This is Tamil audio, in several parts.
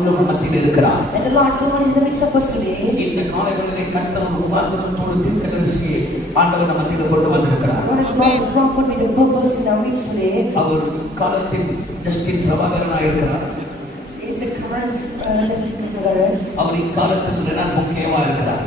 மத்தியில் இருக்கிறார். And the Lord God is in the midst of us today. இந்த காலைகளிலே கர்த்தர் உபவாசத்தோடு தீர்க்கதரிசியை ஆண்டவர் நம்ம மத்தியில் கொண்டு வந்திருக்கிறார். God has brought the prophet with a purpose in our midst today. அவர் காலத்தின் ஜஸ்டின் பிரபாகரனாக இருக்கிறார். He is the current Justin Prabhakaran. அவர் இக்காலத்தில் ரெனான் முக்கியமாக இருக்கிறார்.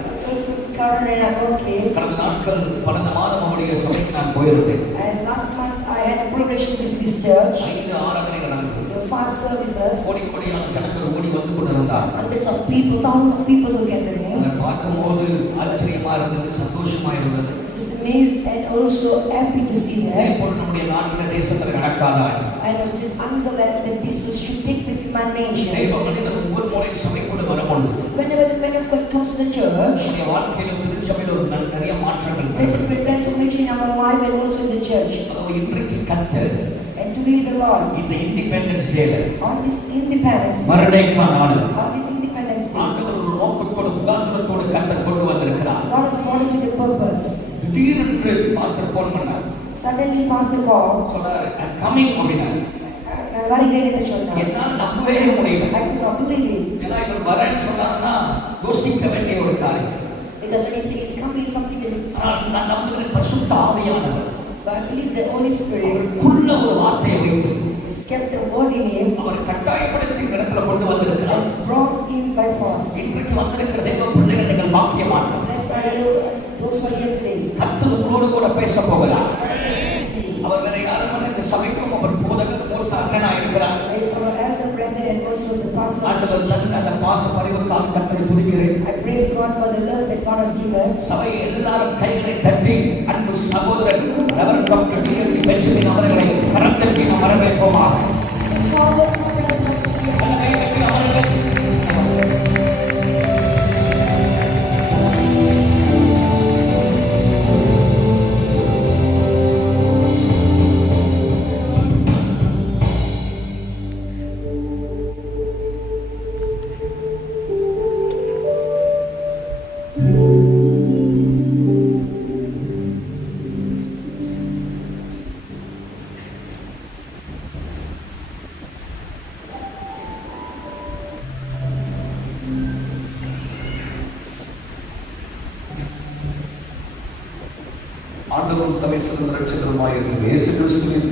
Current Renan okay. கடந்த நாட்கள் கடந்த மாதம் அவருடைய சபைக்கு நான் போயிருந்தேன். And last month I had a privilege to visit this church. 5 ஆராதனை நடந்தது. There were 5 services. கோடிக்கோடியான ஜனங்கள் ஓடி வந்து கொண்டிருந்தார். Hundreds of people, thousands of people were gathering. அதை பார்க்கும்போது ஆச்சரியமா இருந்தது, சந்தோஷமா இருந்தது. I was amazed and also happy to see that. இப்போது நம்முடைய நாட்டில் தேசத்தில் நடக்காதா? And I was just unaware that this should take place in my nation. தெய்வ மனிதன் ஒவ்வொரு முறை சபைக்குள்ள வரும்பொழுது Whenever the man of God comes to the church, நம்முடைய வாழ்க்கையில திருச்சபையில் நிறைய மாற்றங்கள் there's a great transformation in our life and also in the church. அதாவது இன்றைக்கு கர்த்தர் And today the Lord, இந்த இண்டிபெண்டன்ஸ் டேல on this Independence Day, மறுநேக்க நாள் on this Independence Day, ஆண்டவர் ஒரு நோக்கத்தோடு முகாந்திரத்தோடு கர்த்தர் கொண்டு வந்திருக்கிறார். God has brought us with a purpose. திடீரென்று பாஸ்டர் ஃபோன் பண்ணார். Suddenly Pastor called. சொன்னார், I'm coming அப்படினார். நான் வருகிறேன் என்று சொன்னார். என்னால் நம்பவே முடியல. I could not believe it. ஏன்னா இவர் வரேன்னு சொன்னார்னா யோசிக்க வேண்டிய ஒரு காரியம். Because when he says he's coming, is something that is. நான் நம்புகிறேன் பரிசுத்த ஆவியானவர். But I believe the Holy Spirit அவருக்குள்ள ஒரு வார்த்தையை வைத்து has kept a word in him. அவர் கட்டாயப்படுத்தி இடத்துல கொண்டு வந்திருக்கிறார். And brought him by force. இன்றைக்கு வந்திருக்கிற தேவ பிள்ளைகள் நீங்கள் பாக்கியவான்கள். Blessed are you, those who are here today. கர்த்தர் உங்களோடு கூட பேச போகிறார். God is listening to you. அவர் வேற யாரும் அல்ல, இந்த சபைக்கும் அவர் போதகர் மூத்த அண்ணனா இருக்கிறார். He is our elder brother and also the pastor. ஆண்டவர் தந்த அந்த பாச பரிவுக்காக கர்த்தரை துதிக்கிறேன். I praise God for the love that God has given. சபை எல்லாரும் கைகளை தட்டி அன்பு சகோதரன் ரெவரண்ட் டாக்டர் டிஎல்டி பென்சிலின் அவர்களை கரம் தட்டி நாம் வரவேற்போமாக. ஆண்டவரும் தலை சிறந்த இரட்சகருமாய் இருக்கும் இயேசு கிறிஸ்துவின்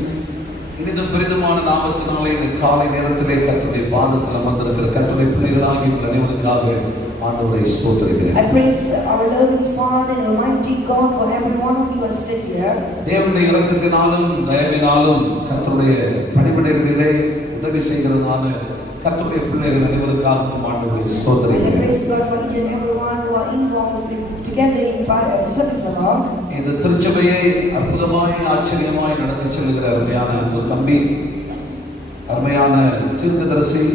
இனிதும் பெரிதுமான நாமத்தினாலே இந்த காலை நேரத்திலே கர்த்தருடைய பாதத்தில் அமர்ந்திருக்கிற கர்த்தருடைய பிள்ளைகளாகி உங்கள் அனைவருக்காக ஆண்டவரை ஸ்தோத்திரிக்கிறேன். I praise our loving Father and Almighty God for every one of you who are still here. தேவனுடைய இரக்கத்தினாலும் தயவினாலும் கர்த்தருடைய பணிவிடைகளிலே உதவி செய்கிறதுனால கர்த்தருடைய பிள்ளைகள் அனைவருக்காக ஆண்டவரை ஸ்தோத்திரிக்கிறேன். I praise God for each and every one who are involved together in serving the Lord. இந்த திருச்சபையை அற்புதமாய் ஆச்சரியமாய் நடத்தி செல்கிற அருமையான அன்பு தம்பி, அருமையான தீர்க்கதரிசி,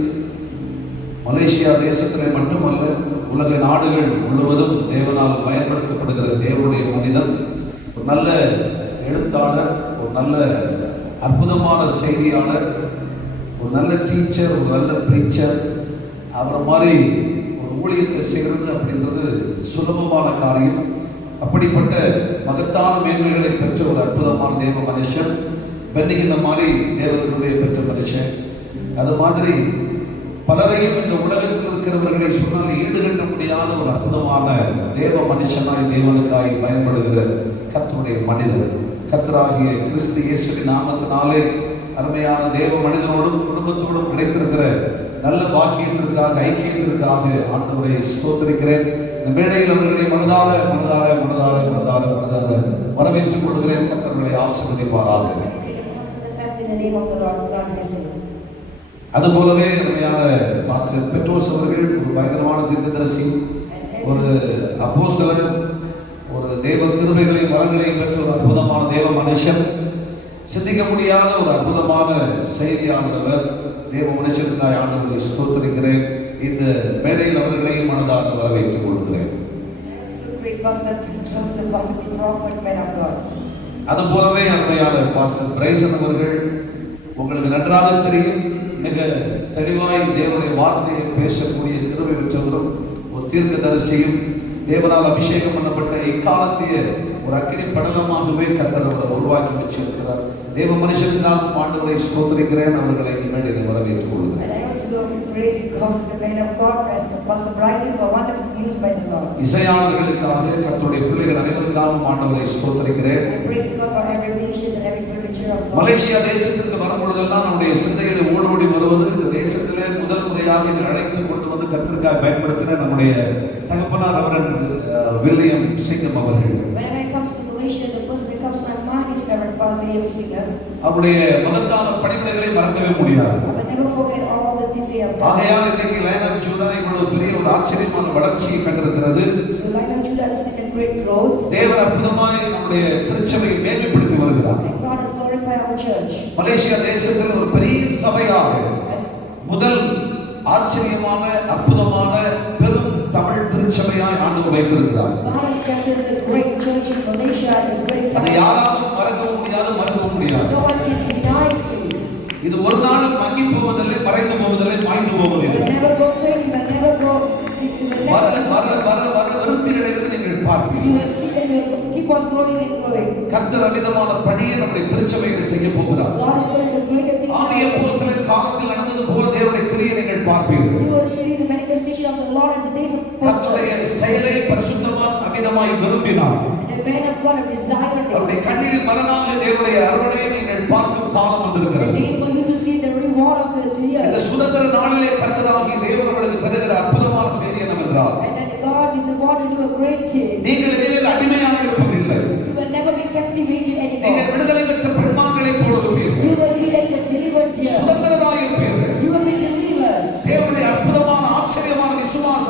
மலேசியா தேசத்திலே மட்டுமல்ல உலக நாடுகள் முழுவதும் தேவனால் பயன்படுத்தப்படுகிற தேவனுடைய மனிதன், ஒரு நல்ல எழுத்தாளர், ஒரு நல்ல அற்புதமான செய்தியாளர், ஒரு நல்ல டீச்சர், ஒரு நல்ல ப்ரீச்சர். அவரை மாதிரி ஒரு ஊழியத்தை செய்கிறது அப்படின்றது சுலபமான காரியம். அப்படிப்பட்ட மகத்தான மேன்மைகளை பெற்ற ஒரு அற்புதமான தேவ மனுஷன் பென்னிகின்ற மாதிரி தேவத்தினுடைய பெற்ற மனுஷன். அது மாதிரி பலரையும் இந்த உலகத்தில் இருக்கிறவர்களை சொன்னால் ஈடுகட்ட முடியாத ஒரு அற்புதமான தேவ மனுஷனாய் தேவனுக்காய் பயன்படுகிற கர்த்தருடைய மனிதர், கர்த்தராகிய கிறிஸ்து இயேசுவின் நாமத்தினாலே அருமையான தேவ மனிதனோடும் குடும்பத்தோடும் கிடைத்திருக்கிற நல்ல பாக்கியத்திற்காக, ஐக்கியத்திற்காக ஆண்டவரை ஸ்தோத்திரிக்கிறேன். இந்த மேடையில் அவர்களை மனதார வரவேற்றுக் கொள்கிறேன். கர்த்தர்களை ஆசீர்வதிப்பாராக. அதுபோலவே அருமையான பாஸ்டர் பெட்ரோஸ் அவர்கள் ஒரு பயங்கரமான தீர்க்கதரிசி, ஒரு அப்போஸ்தலர், ஒரு தேவ கிருபைகளையும் வரங்களையும் பெற்ற ஒரு அற்புதமான தேவ மனுஷன், சிந்திக்க முடியாத ஒரு அற்புதமான செய்தியாளர், தேவ மனுஷனுக்காய் ஆண்டவரை ஸ்தோத்திரிக்கிறேன். இந்த மேடையில் அவர்களையும் மனதாக வரவேற்றுக் கொள்கிறேன். அதுபோலவே அருமையான பாஸ்டர் பிரைசன் அவர்கள், உங்களுக்கு நன்றாக தெரியும், மிக தெளிவாய் தேவனுடைய வார்த்தையை பேசக்கூடிய கிருபை பெற்றவரும், ஒரு தீர்க்கதரிசியும், தேவனால் அபிஷேகம் பண்ணப்பட்ட இக்காலத்திய ஒரு அக்கினி படலமாகவே கர்த்தர் அவரை உருவாக்கி வச்சிருக்கிறார். தேவ மனுஷனால் ஆண்டவரை ஸ்தோத்திரிக்கிறேன். அவர்களை மேடையில் வரவேற்றுக் கொள்கிறேன். praise God for the man of God, Pastor Bryson, for wonderful used by the Lord. இசையாளர்களுக்காக கர்த்தருடைய பிள்ளைகள் அனைவருக்காகவும் ஆண்டவரை ஸ்தோத்திரிக்கிறேன். I praise God for every nation and every premature of God. Malaysia தேசத்திற்கு வரும்பொழுதெல்லாம் நம்முடைய சிந்தையிலே ஓடோடி வருவது இந்த தேசத்திலே முதல் முறையாக அழைத்து கொண்டு வந்து கர்த்தருக்காக பயன்படுத்தின நம்முடைய தகப்பனார் ரெவரண்ட் வில்லியம் சிங்கம் அவர்கள். Whenever it comes to Malaysia, the person that comes to my mind is Reverend Father William Singer. அவருடைய மகத்தான பணிவிடைகளை மறக்கவே முடியாது. I will never forget all the things they have done. ஆகையால் இன்றைக்கு லைன் ஆஃப் ஜூதா இவ்வளவு பெரிய ஒரு ஆச்சரியமான வளர்ச்சியை கண்டிருக்கிறது. So Line of Judah has seen a great growth. தேவன் அற்புதமாய் நம்முடைய திருச்சபையை மேன்மைப்படுத்தி வருகிறார். And God has glorified our church. Malaysia தேசத்தில் ஒரு பெரிய சபையாக முதல் ஆச்சரியமான அற்புதமான பெரும் தமிழ் திருச்சபையாய் ஆண்டவர் வைத்திருக்கிறார். God has kept us the great church in Malaysia, the great அதை யாராலும் மறக்கவும் முடியாது, மறக்கவும் முடியாது. no one can deny it. இது ஒரு நாளும் மங்கி போவதில்லை, மறைந்து போவதில்லை, மாய்ந்து It போவதில்லை. will never go fade, it will never go. வர வர வர வர விருத்தி அடைவதை நீங்கள் You பார்ப்பீர்கள். will see that we will keep on growing and growing. கர்த்தர் அவிதமான பணியை நம்முடைய திருச்சபையில் செய்ய போகிறார். God is going to do greater things. ஆதிய அப்போஸ்தலர் காலத்தில் நடந்தது போல தேவனுடைய கிரியை நீங்கள் பார்ப்பீர்கள். You will see the manifestation of the Lord as the days of கர்த்தருடைய செயலை பரிசுத்தவான் அவிதமாய் விரும்பினார். And the man of God have desired it. அவருடைய கண்ணீரின் பலனாக தேவனுடைய அறுவடையை நீங்கள் பார்க்கும் காலம் The வந்திருக்கிறது. day for you to see the reward of the year. இந்த சுதந்திர நாளிலே கர்த்தராகிய தேவன் உங்களுக்கு தருகிற அற்புதமான செய்தி என்னவென்றால், And that God is about to do a great thing. நீங்கள் இனிமேல் அடிமையாக இருப்பதில்லை. You will never be captivated நீங்கள் anymore. விடுதலை பெற்ற பெண்மான்களைப் போல இருப்பீர்கள். You will be like the delivered deer. சுதந்திரராய் இருப்பீர்கள். You will be delivered. தேவனுடைய அற்புதமான ஆச்சரியமான விசுவாச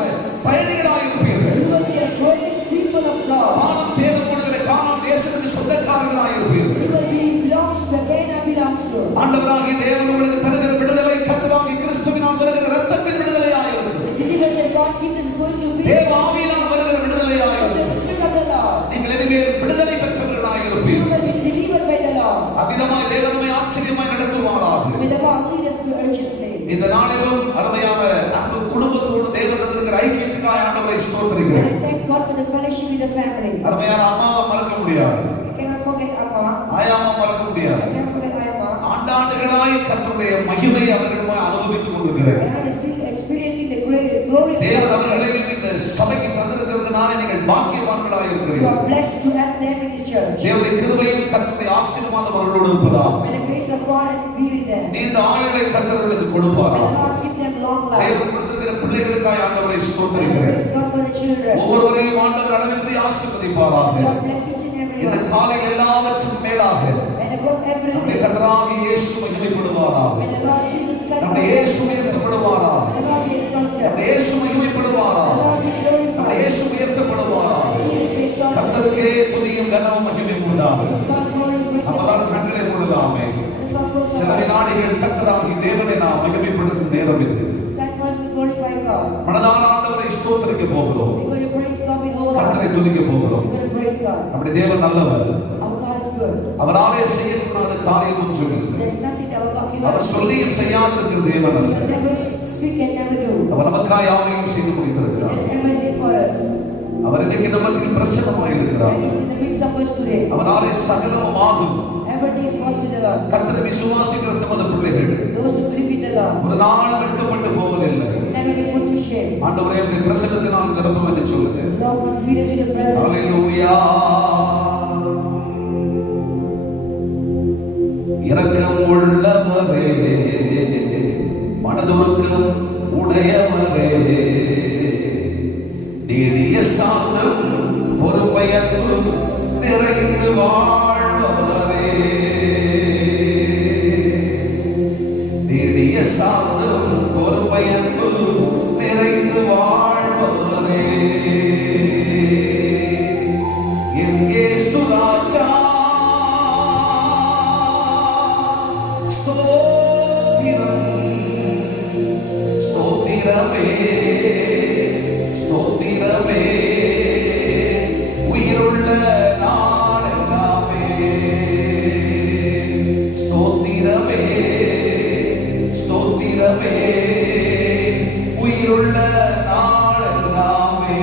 பயணிகளாய் இருப்பீர்கள். You will be a great people of God. வானம் தேடு போடுகிற கானான் தேசத்திற்கு சொந்தக்காரர்களாய் இருப்பீர்கள். You will be belongs to the Canaan belongs to. ஆண்டவராகிய தேவன் உங்களுக்கு தருகிற விடுதலை கர்த்தராகிய கிறிஸ்துவினால் வருகிற இரத்தத்தின் விடுதலையாய் இருக்கிறது. The delivered that God gives is going to be தேவ ஆவியினால் வருகிற விடுதலையாய் the இருக்கிறது. Spirit of the Lord. நீங்கள் இனிமேல் விடுதலை பெற்றவர்களாய் You இருப்பீர்கள். will be delivered by the Lord. அவ்விதமாய் தேவனுமே ஆச்சரியமாய் நடத்துவாராக. May the Lord lead us courageously. இந்த நாளிலும் அருமையான அன்பு குடும்பத்தோடு தேவன் இருக்கிற ஐக்கியத்துக்காக ஆண்டவரை And ஸ்தோத்திரிக்கிறேன். I thank God for the fellowship with the family. அருமையான அம்மாவை மறக்க முடியாது, I cannot forget Amma. ஆயாமா மறக்க I முடியாது. cannot forget Ayama. ஆண்டாண்டுகளாய் கர்த்தருடைய மகிமை அவர்களுமாய் அனுபவித்துக் கொண்டிருக்கிறேன். And I was experiencing the great glory of தேவன் God. அவர்களையும் இந்த சபைக்கு தந்திருக்கிறதுனால நீங்கள் பாக்கியவான்களாய் You இருக்கிறீர்கள். are blessed to have them in this church. தேவனுடைய கிருபையும் கர்த்தருடைய ஆசீர்வாதம் அவர்களோடு இருப்பதா. And the grace of God be with them. நீண்ட ஆயுளை கர்த்தர்களுக்கு May கொடுப்பாரா. the Lord give them long life. தேவன் கொடுத்திருக்கிற பிள்ளைகளுக்காய் ஆண்டவரை And ஸ்தோத்திரிக்கிறேன். praise God for the children. ஒவ்வொருவரையும் ஆண்டவர் அளவின்றி ஆசீர்வதிப்பாராக. God bless each and இந்த everyone. காலையில் எல்லாவற்றுக்கும் மேலாக And above நம்முடைய everything. கர்த்தராகிய இயேசு மகிமைப்படுவாராக. And the Lord Jesus Christ. நம்முடைய இயேசு உயர்த்தப்படுவாராக. The Lord be exalted. நம்முடைய இயேசு மகிமைப்படுவாராக. The Lord be நம்முடைய glorified. இயேசு உயர்த்தப்படுவாராக. Jesus be exalted. கர்த்தருக்கே துதியும் கனமும் மகிமையும் உண்டாகும். God glory praise நம்ம God. எல்லாரும் கண்களை மூடலாமே. The song goes சில on. வினாடிகள் கர்த்தராகிய தேவனை நாம் மகிமைப்படுத்தும் நேரம் இது. It's time for us to glorify God. மனதார ஆண்டவரை ஸ்தோத்திரிக்க போகிறோம். We're going to praise God with whole கர்த்தரை heart. துதிக்க போகிறோம். We're going to praise God. நம்முடைய தேவன் நல்லவர். Our God is good. அவராலே செய்யக்கூடாத காரியம் ஒன்றும் இல்லை. There's nothing that our God our cannot do. சொல்லியும் செய்யாதிருக்கிற தேவன் He அல்ல. will never speak and never do. அவர் நமக்காக யாவையும் செய்து முடித்திருக்கிறார். He has ever did for us. அவர் இன்னைக்கு நம்மத்தில் பிரசன்னமாக இருக்கிறார். And He's in the midst of us today. அவராலே சகலமும் ஆகும். Everything is possible with the Lord. கர்த்தரை விசுவாசிக்கிற நமது பிள்ளைகள் Those who believe in the Lord ஒரு நாள் வெட்கப்பட்டு போவதில்லை. never be put to shame. ஆண்டவரே உம்முடைய பிரசன்னத்தினால் நிரப்பும் என்று சொல்லுங்க. Lord will feed us with your presence. ஹalleluya. இரக்கம் உள்ளவரே, மனதுருக்கம் உடையவரே, நீடிய சாந்தம் பொறுமையன்பு நிறைந்து வாழ்பவரே, நீடிய சாந்தம் பொறுமையன்பு நிறைந்து வாழ்பவரே, என் இயேசு ராஜா ஸ்தோத்திரமே, ஸ்தோத்திரமே, உயிருள்ள நாளெல்லாமே, ஸ்தோத்திரமே, ஸ்தோத்திரமே, உயிருள்ள நாளெல்லாமே,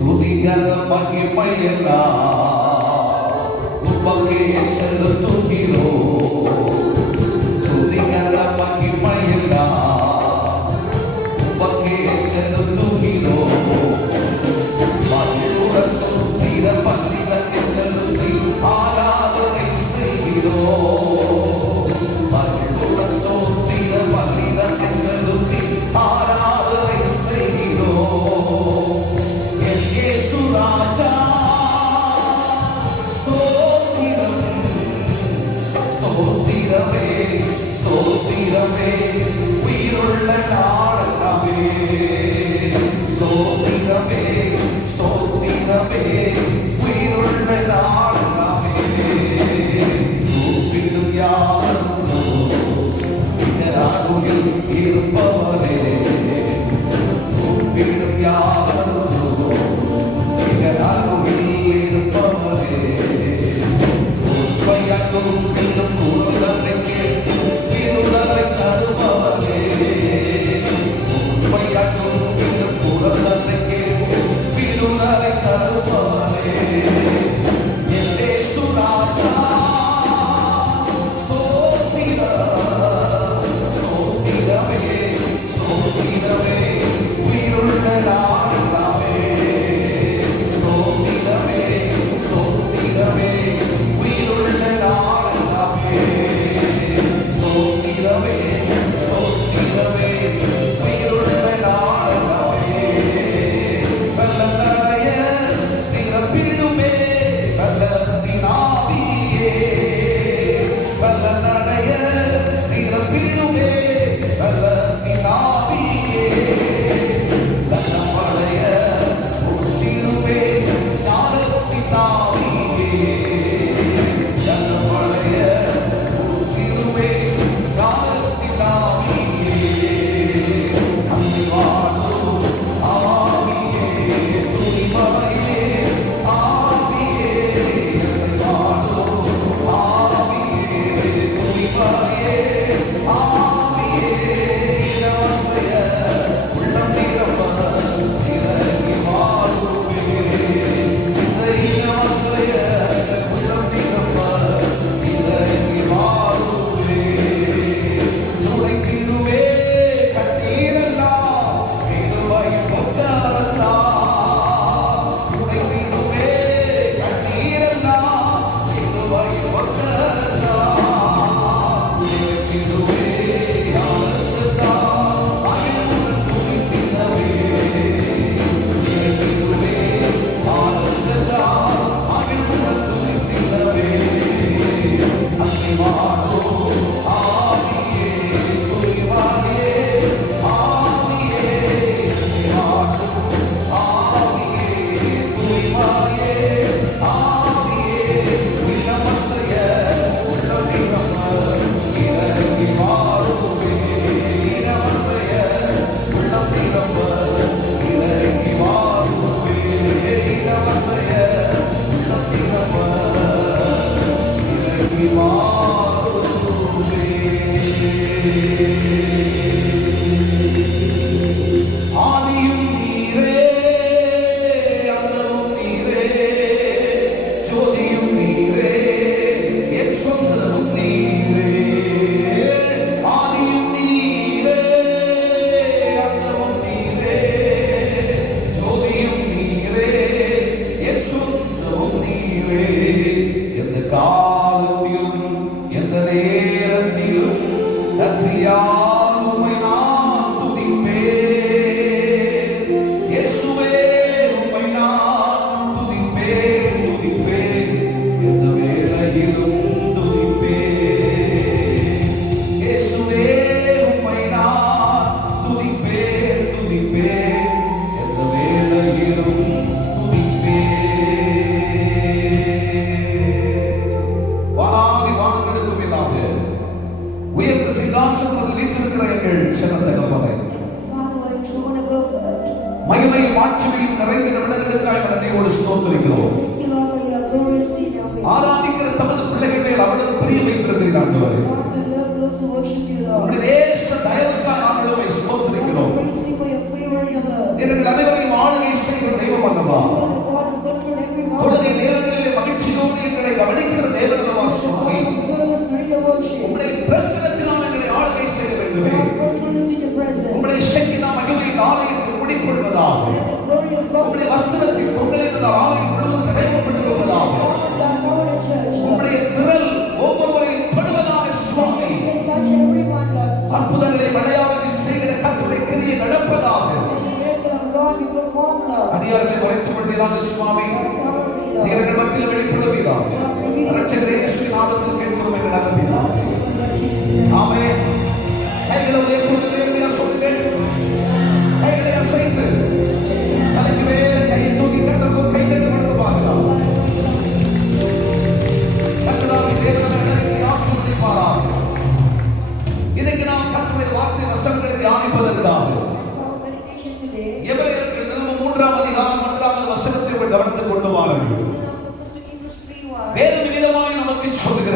துதிகன மகிமையெல்லாம் உமக்கே செலுத்துகிறோம். அருகில் இருப்பவரே கூப்பிடும் யாவரும் மிக அருகில் இருப்பவரே உண்மையாய் கூப்பிடும் குரலை கேட்டு விடுதலை தருபவரே உண்மையாய் கூப்பிடும் குரலை கேட்டு விடுதலை தருபவரே என் இயேசு ராஜா ஆதியும் நீரே அந்தமும் நீரே ஜோதியும் நீரே என் சொந்தமும் நீரே ஆதியும் நீரே அந்தமும் நீரே ஜோதியும் நீரே என் சொந்தமும் நீரே எந்த காலத்திலும் எந்த நேரத்திலும் நன்றியால் உம்மை நான் துதிப்பேன் இயேசுவே உம்மை நான் துதிப்பேன் எந்த வேளையிலும் துதிப்பேன் இயேசுவே உம்மை நான் துதிப்பேன் எந்த வேளையிலும் உயர்ந்த சிங்காசனத்தில் வீற்றிருக்கிற எங்கள் சிறந்த தகப்பனே, மகிமையும் மாட்சிமையும் நிறைந்த நிமிடங்களுக்காக நன்றியோடு ஸ்தோத்திரிக்கிறோம். ஆராதிக்கிற தமது பிள்ளைகள் மேல் அவ்வளவு பிரியம் வைத்திருக்கிறீர் ஆண்டவரே. உம்முடைய நேச தயவுக்காக நாங்கள் உம்மை ஸ்தோத்திரிக்கிறோம். எங்கள் அனைவரையும் ஆளுகை செய்கிற தெய்வம் அல்லவா, தொழுகை நேரங்களிலே மகிழ்ச்சியோடு எங்களை கவனிக்கிற தேவன் அல்லவா சுவாமி. உம்முடைய பிரசன்னத்தினால் எங்களை ஆளுகை செய்ய வேண்டுமே. உம்முடைய சக்தினா மகிமையின் ஆலயத்தில் குடிக்கொள்வதாக, உம்முடைய வஸ்திரத்தின் தொங்கலில் ஆலயம் முழுவதும் நிறைவுபடுத்துவதாக, உம்முடைய விரல் ஒவ்வொருவரையும் தொடுவதாக சுவாமி. அற்புதங்களை அடையாளத்தில் செய்கிற கர்த்தருடைய கிரியை நடப்பதாக. அடியார்களை மறைத்துக் கொள்வீராக சுவாமி. நீர்கள் மத்தியில் வெளிப்படுவீராக. இரட்சகரே இயேசுவின் நாமத்தில் கேட்கிறோம் எங்கள் நல்ல பிதாவே. ஆமென். கைகளை உயர்த்தி சொல்லுங்கள். கைகளை அசைத்து தலைக்கு மேல் கையை தூக்கி கர்த்தருக்கு கை தட்டி கொடுத்து பார்க்கலாம். கர்த்தராகிய தேவன் நம்மை ஆசீர்வதிப்பாராக. இன்னைக்கு நாம் கர்த்தருடைய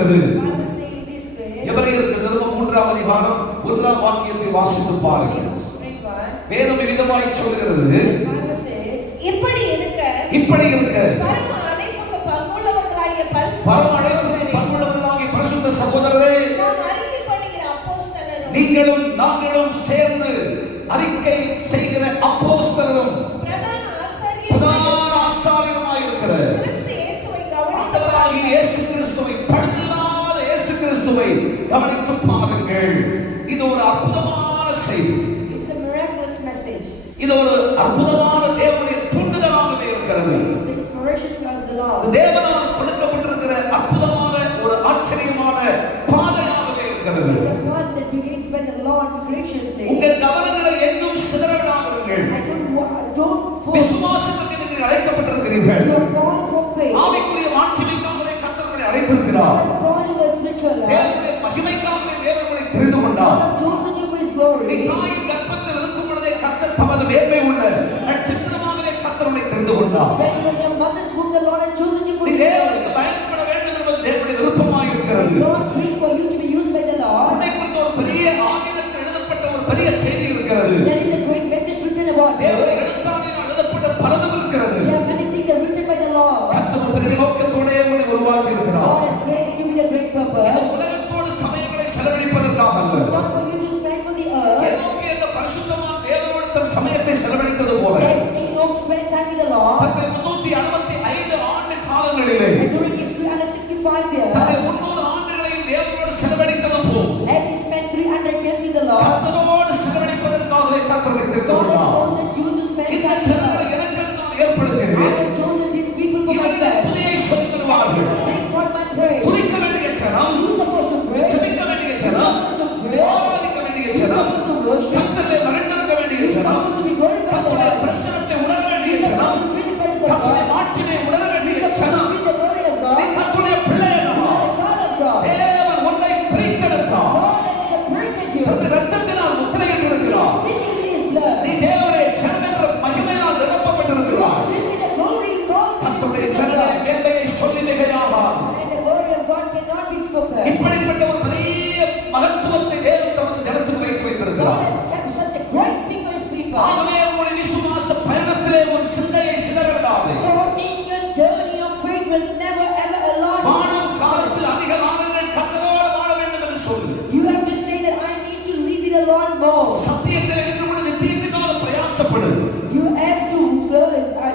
சொல்லுகிறது. Bible says this way. எபிரேயருக்கு நிருபம் 3ஆம் அதிகாரம் 1ஆம் வாக்கியத்தை வாசித்து பாருங்கள். Hebrews 3:1. வேதம் விதமாய் சொல்லுகிறது. Bible says, இப்படி இருக்க இப்படி இருக்க பரம அழைப்புக்கு பங்குள்ளவர்களாகிய பரமழைப்புக்கு பரிசுத்த சகோதரரே, நாம் அறிக்கை பண்ணுகிற அப்போஸ்தலரும் நீங்களும் நாங்களும் சேர்ந்து அறிக்கை செய்கிற அப்போஸ்தலரும் பிரதான ஆசாரியரும் பிரதான ஆசாரியருமாய் இருக்கிற கிறிஸ்து இயேசுவை ஆண்டவராகிய இயேசு கிறிஸ்துவை, பழுதில்லாத இயேசு கிறிஸ்துவை கவனித்து பாருங்கள். இது ஒரு அற்புதமான செய்தி. it's a miraculous message. இது ஒரு அற்புதமான தேவனுடைய தூண்டுதலாகவே இருக்கிறது. It's the inspiration of the Lord. தேவனால் கொடுக்கப்பட்டிருக்கிற அற்புதமான ஒரு ஆச்சரியமான பாதையாகவே இருக்கிறது. It's a path that begins by the Lord graciously. உங்கள் கவனங்களை எங்கும் சிதறவிடாதீர்கள். Don't force. விசுவாசத்துக்கு நீங்கள் அழைக்கப்பட்டிருக்கிறீர்கள். You are called for faith. ஆவிக்குரிய மாட்சிமைக்காகவே கர்த்தர் உங்களை அழைத்திருக்கிறார். God has called you for spiritual life. தேவனுடைய மகிமைக்காகவே தேவன் உங்களை தெரிந்து கொண்டார். God has chosen you for His glory. நீ தாயின் கர்ப்பத்தில் இருக்கும் பொழுதே கர்த்தர் தமது மேன்மை உள்ள நட்சத்திரமாகவே கர்த்தர் உங்களை தெரிந்து கொண்டார். When you were in your mother's womb, the Lord has chosen you for நீ His glory. தேவனுக்கு பயன்பட வேண்டும் என்பது தேவனுடைய விருப்பமாக இருக்கிறது. It's not free for you to be used by the Lord. உன்னை குறித்து ஒரு பெரிய ஆங்கிலத்தில் எழுதப்பட்ட ஒரு பெரிய செய்தி இருக்கிறது. There is a great message written about you. தேவனுடைய எழுத்தாணியில் எழுதப்பட்ட பலதும் இருக்கிறது. There are many things that are written by the Lord. கர்த்தர் ஒரு பெரிய நோக்கத்தோடே உன்னை உருவாக்கி இருக்கிறார். God has created you with a great இந்த purpose. உலகத்தோடு சமயங்களை செலவழிப்பதற்காக அல்ல. It's not for you to spend on the earth. ஏனோக்கு இந்த பரிசுத்தமான தேவனோடு தன் சமயத்தை செலவழித்தது போல As Enoch spent time with the Lord, தன்னுடைய 365 ஆண்டு காலங்களிலே and during his 365 years, தன்னுடைய 300 ஆண்டுகளையும் தேவனோடு செலவழித்தது போல் as he spent 300 years with the Lord, கர்த்தரோடு செலவழிப்பதற்காகவே கர்த்தர் God வைத்திருக்கிறார். has chosen you to spend இந்த time with the ஜனங்களை Lord. எனக்கு நான் I ஏற்படுத்தினேன். have chosen these people for இவர்கள் myself. துதியை சொல்லித் தருவார்கள். Bring forth my praise. துதிக்க வேண்டிய ஜனம், You're supposed to pray. செபிக்க வேண்டிய You're ஜனம், supposed to pray. ஆராதிக்க வேண்டிய You're ஜனம், supposed to worship. கர்த்தரை மகிழ்ந்திருக்க வேண்டிய You're ஜனம், supposed to be glorified by the கர்த்தருடைய Lord. பிரசன்னத்தை உணர வேண்டிய You're ஜனம், supposed to feel the presence of கர்த்தருடைய God. மாட்சிமை உணர வேண்டிய You're supposed ஜனம், to feel the glory of நீ God. கர்த்தருடைய பிள்ளை அல்லவா? You are a child of God. தேவன் உன்னை பிரித்தெடுத்தார். God has separated you. தன்னுடைய இரத்தத்தினால் முத்திரையிட்டிருக்கிறார். Sealed you with His blood. நீ தேவனுடைய ஜனம் என்ற மகிமையினால் நிரப்பப்பட்டிருக்கிறார். Filled with the glory of God. கர்த்தருடைய ஜனங்களின் மேன்மையை சொல்லி மிகையாகாது. And the glory of God cannot be spoken. இப்படிப்பட்ட ஒரு பெரிய மகத்துவத்தை தேவன் தமது ஜனத்துக்கு வைத்து God வைத்திருக்கிறார். has kept such a great thing for His people. ஆகவே உங்களுடைய விசுவாச பயணத்திலே உன் சிந்தையை சிதறவிடாதே. So in your journey of faith will never ever allow வாழும் காலத்தில் அதிக நாளங்கள் கர்த்தரோடு வாழ வேண்டும் என்று சொல்லு. you have to say that I need to live with the Lord more. சத்தியத்தில் இருந்து கூட நித்தியத்துக்காக பிரயாசப்படு. You have to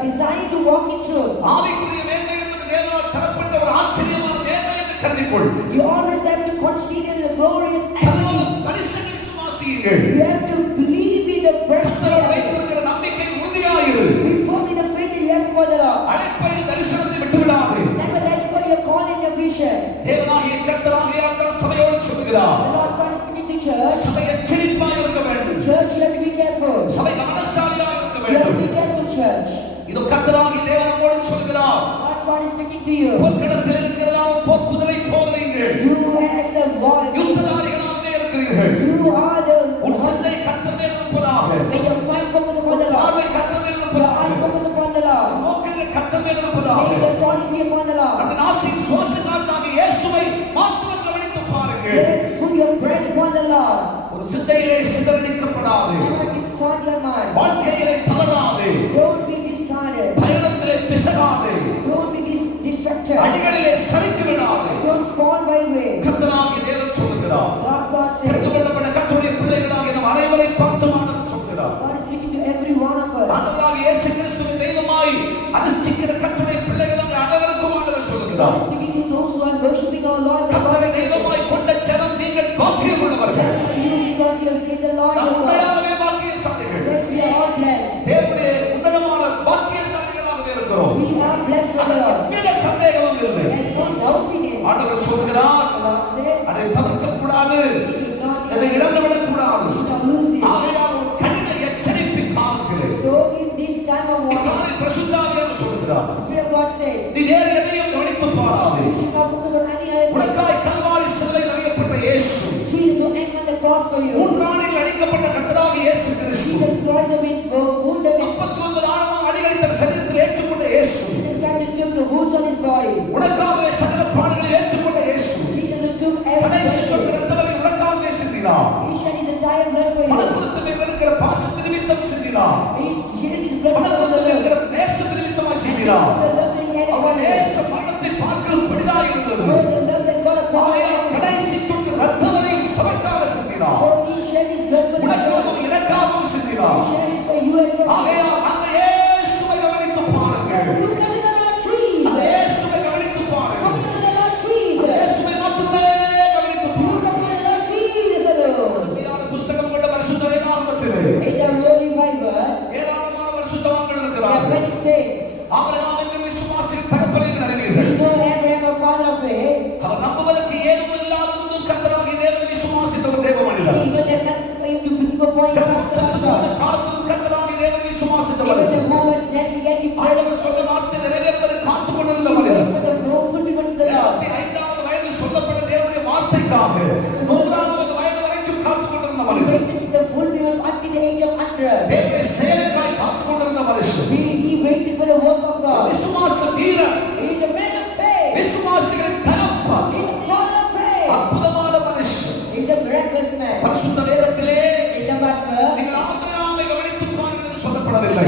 desire to walk in truth. ஆவிக்குரிய மேன்மை என்பது தேவனால் தரப்பட்ட ஒரு ஆச்சரியமான மேன்மை என்று கருதிக்கொள். You always have to consider the glorious பரலோக activity. பரிசுத்த விசுவாசியுங்கள். You have to believe in the கர்த்தரோடு breath. வைத்திருக்கிற நம்பிக்கை உறுதியாயிரு. Be firm in the faith that you have for the Lord. அழைப்பை தரிசனத்தை விட்டுவிடாதே. Never let go your call and your vision. தேவனாகிய கர்த்தராகிய ஆண்டவர் சபையோடு சொல்லுகிறார். The Lord God is speaking to church. சபை எச்சரிப்பாய் இருக்க வேண்டும். Church, you have to be careful. சபை கவனசாலியாக இருக்க You have to வேண்டும். be careful, church. இதோ கர்த்தராகிய தேவன் நம்மோடு சொல்லுகிறார். Lord God is speaking to you. போர்க்களத்தில் இருக்கிறதா போர்க்குதிரை போகிறீர்கள். You as a boy, யுத்ததாரிகளாகவே இருக்கிறீர்கள். you are the உன் சிந்தை கர்த்தர் மேல் இருப்பதாக. may your mind focus upon the Lord. பார்வை கர்த்தர் மேல் Your இருப்பதாக. eye focus upon the Lord. நோக்கங்கள் கர்த்தர் மேல் இருப்பதாக. May your thoughts be upon the Lord. அந்த நாசியின் சுவாச காற்றாகிய இயேசுவை மாத்திரம் கவனித்து பாருங்கள். Let put your breath upon the Lord. ஒரு சிந்தையிலே சிதறடிக்கப்படாது. Never discard your mind. வாழ்க்கையிலே தளராது. Don't be discarded. பயணத்திலே பிசகாது. Don't be distracted. அடிகளிலே சரித்து விடாது. Don't fall by way. கர்த்தராகிய தேவன் சொல்லுகிறார். Lord God தெரிந்து says, கொள்ளப்பட்ட கர்த்தருடைய பிள்ளைகளாகிய நம் அனைவரை பார்த்து ஆண்டவர் சொல்கிறார். God is speaking to every one of us. ஆண்டவராகிய இயேசு கிறிஸ்துவின் தெய்வமாய் அதிஷ்டிக்கிற கர்த்தருடைய பிள்ளைகளாகிய அனைவருக்கும் ஆண்டவர் God சொல்லுகிறார். is speaking to those who are worshiping our Lord as கர்த்தரை God. தெய்வமாய் கொண்ட ஜனம் நீங்கள் பாக்கியம் உள்ளவர்கள். Blessed are you because you have seen the Lord நாம் your God. உண்மையாகவே பாக்கியசாலிகள். Yes, we are all blessed. தேவனுடைய உன்னதமான பாக்கியசாலிகளாகவே இருக்கிறோம். We are blessed by the Lord. எந்த சந்தேகமும் இல்லை. There is no doubt in it. ஆண்டவர் சொல்கிறார், The Lord says, அதை தவிர்க்க கூடாது, you should not அதை be இழந்துவிடக் கூடாது. you should not lose it. ஆகையால் ஒரு கடின எச்சரிப்பின் காலத்திலே So in this time of warning, இக்காலை பரிசுத்தாவியானவர் சொல்கிறார், the Spirit of God says, நீ வேறு எதையும் கவனித்து பாராதே. you should not focus on any other thing. உனக்காய் கல்வாரி சிலுவையில் அறையப்பட்ட இயேசு, Jesus who hanged on the cross for you. 3 நாளில் அடிக்கப்பட்ட கர்த்தராகிய இயேசு கிறிஸ்து, Jesus Christ have been wounded and 39 ஆழமாக அடிகளை தன் சரீரத்தில் ஏற்றுக்கொண்ட இயேசு, Jesus Christ took the wounds on his body. உனக்காகவே சகல பாடுகளை ஏற்றுக்கொண்ட இயேசு, Jesus fire blood for you. மனதுருத்தமே இருக்கிற பாசத்து நிமித்தம் செய்கிறார். He shed his blood for மனதுருத்தமே the இருக்கிற நேசத்து நிமித்தமாய் செய்கிறார். the love that he had our for you. நேச மரணத்தை பார்க்கிறது பெரிதாக இருந்தது. For the love that God upon ஆகையால் you. கடைசி சொட்டு ரத்தவரையும் சபைக்காக சிந்தினார். So he shed his blood for the church. உனக்காகவும் எனக்காகவும் சிந்தினார். He shed it for you and for me. ஆகையால் அந்த இயேசுவை கவனித்து பாருங்கள். Look at the Lord trees. அந்த இயேசுவை கவனித்து பாருங்கள். Look at the Lord trees. இயேசுவை மாத்திரமே கவனித்து Look பாருங்கள். at the Lord trees alone. உறுதியான புஸ்தகம் கொண்ட பரிசுத்த வேதாகமத்திலே In the Holy Bible, ஏராளமான பரிசுத்தவான்கள் there are இருக்கிறார்கள். many saints. ஆபிரகாம் என்கிற விசுவாசியின் தகப்பனை நீங்கள் அறிவீர்கள். We know Abraham, a father of faith. அவர் நம்புவதற்கு ஏதும் இல்லாததும் கர்த்தராகிய தேவனை விசுவாசித்த ஒரு தேவ மனிதர். Even there's nothing for him to prove a point of செத்து போன God. காலத்திலும் கர்த்தராகிய தேவனை விசுவாசித்த Even மனுஷன். the moments that he get him ஆண்டவர் சொன்ன வார்த்தை நிறைவேறுவதை காத்துக் கொண்டிருந்த மனிதர். for the fulfillment of the Lord. 75வது வயதில் சொல்லப்பட்ட தேவனுடைய வார்த்தைக்காக 100வது வயது வரைக்கும் காத்துக் கொண்டிருந்த He மனிதர். waited the fulfillment until the age of 100. தேவனுடைய செயலுக்காய் காத்துக் கொண்டிருந்த மனுஷன். He waited for the work of God. விசுவாச வீரர், He is a man of faith. விசுவாசிகளின் தகப்பன், He is a father of faith. அற்புதமான மனுஷன். He is a miraculous man. பரிசுத்த வேதத்திலே In the Bible, நீங்கள் ஆபிரகாமை கவனித்து பாருங்கள் என்று சொல்லப்படவில்லை.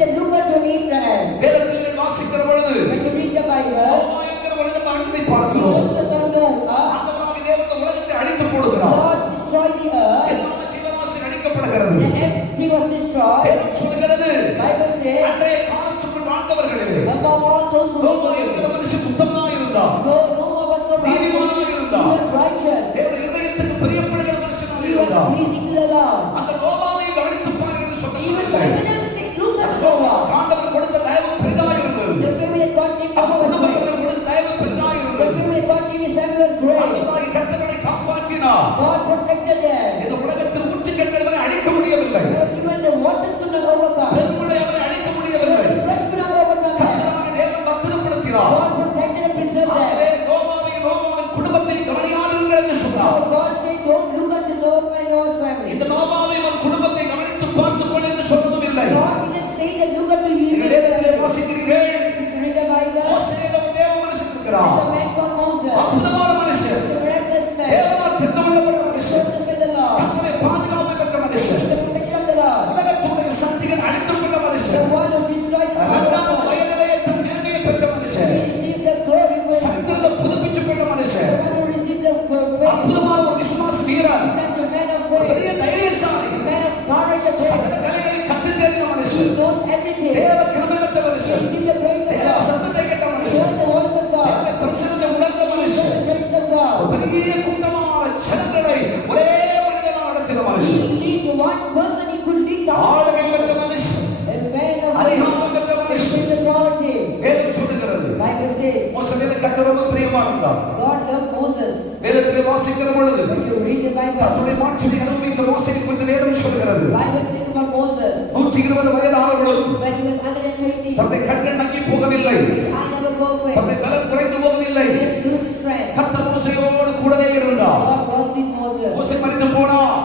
the look unto Abraham. வேதத்தில் நீங்கள் வாசிக்கிற பொழுது When you read the Bible, Noah என்கிற மனிதன் அழிவை you பார்க்கிறோம். also don't know. ஆண்டவராகிய தேவன் இந்த உலகத்தை அழித்து போடுகிறார். God destroyed the earth. எல்லா ஜீவராசி அழிக்கப்படுகிறது. The empty was destroyed. வேதம் சொல்கிறது Bible says, அன்றைய காலத்துக்குள் வாழ்ந்தவர்களிலே above all those who Noah என்கிற மனுஷன் உத்தமனாய் இருந்தார். Noah was so righteous. நீதிமானாய் He இருந்தார். was righteous. தேவனுடைய இதயத்துக்கு பிரியப்படுகிற மனுஷனாய் He was இருந்தார். pleasing to the Lord. அந்த நோவாவை கவனித்து பாருங்கள் என்று Even சொல்லப்படவில்லை. Bible never said, look at Noah Noah. ஆண்டவர் கொடுத்த தயவு பெரிதாய் இருந்தது. The favor that God gave அவன் Noah was great. குடும்பத்தில் கொடுத்த தயவு பெரிதாய் The இருந்தது. favor that God gave his family was great. ஆண்டவராகிய கர்த்தர்களை காப்பாற்றினார். God protected them. இந்த உலகத்தில் ஊற்றுக்கண்கள் அவரை அழிக்க முடியவில்லை. Even the waters could not overcome. பெருமழை அவரை அழிக்க முடியவில்லை. The flood could not overcome them. கர்த்தராகிய தேவன் பத்திரப்படுத்தினார். God protected and preserved ஆகவே them. நோவாவின் குடும்பத்தை கவனியாதிருங்கள் என்று சொன்னார். So God said, don't look at the Noah and Noah's family. இந்த நோவாவை அவன் குடும்பத்தை கவனித்து பார்த்துக்கொள் என்று சொன்னதும் இல்லை. God didn't say that look at the நீங்கள் evil வேதத்திலே family. வாசிக்கிறீர்கள். Read the Bible. மோசேயில ஒரு தேவ மனுஷன் இருக்கிறார். There's a man called Moses. அற்புதமான மனுஷன். He's a miraculous man. தேவனால் தெரிந்து கொள்ளப்பட்ட மனுஷன். Chosen by the Lord. கர்த்தருடைய பாதுகாப்பை பெற்ற மனுஷன். The protection of the Lord. உலகத்துடைய சக்திகள் அழித்துக் கொண்ட The மனுஷன். one who destroyed the power of இரண்டாவது God. வயதிலே தன் மேன்மையை பெற்ற மனுஷன். He received the glory for the சத்தியத்தை புதுப்பிச்சு கொண்ட மனுஷன். one who received the faith. அற்புதமான ஒரு விசுவாச வீரன். Such a man of ஒரு பெரிய faith. தைரியசாலி. A man of courage and சகல faith. கலைகளை கற்றுத் தேர்ந்த He மனுஷன். knows everything. தேவ கிருபை பெற்ற He மனுஷன். received the praise of தேவ God. சத்தத்தை கேட்ட He மனுஷன். heard the voice of God. தேவ பிரசன்னத்தை உணர்ந்த He heard மனுஷன். the praise of God. ஒரு பெரிய கூட்டமான ஜனங்களை ஒரே மனிதனாக நடத்தின மனுஷன். He lead one person, he could lead thousands. ஆளுகை பெற்ற மனுஷன். A man of அதிகாரம் பெற்ற மனுஷன். with authority. வேதம் சொல்லுகிறது. Bible says, மோசேயில கர்த்தர் ரொம்ப பிரியமா இருந்தார். God loved Moses. வேதத்திலே வாசிக்கிற பொழுது When you read the Bible, கர்த்தருடைய மாட்சியை அனுபவித்த மோசேயை குறித்து வேதம் சொல்லுகிறது. Bible says about Moses. 120 வயதானவர்களும் When he was 120, தன்னுடைய கண்கள் மங்கி போகவில்லை. I never go for it. தன்னுடைய பலம் குறைந்து போகவில்லை. He didn't lose his strength. கர்த்தர் மோசேயோடு கூடவே இருந்தார். God was with Moses. மோசே மரித்து போனார்.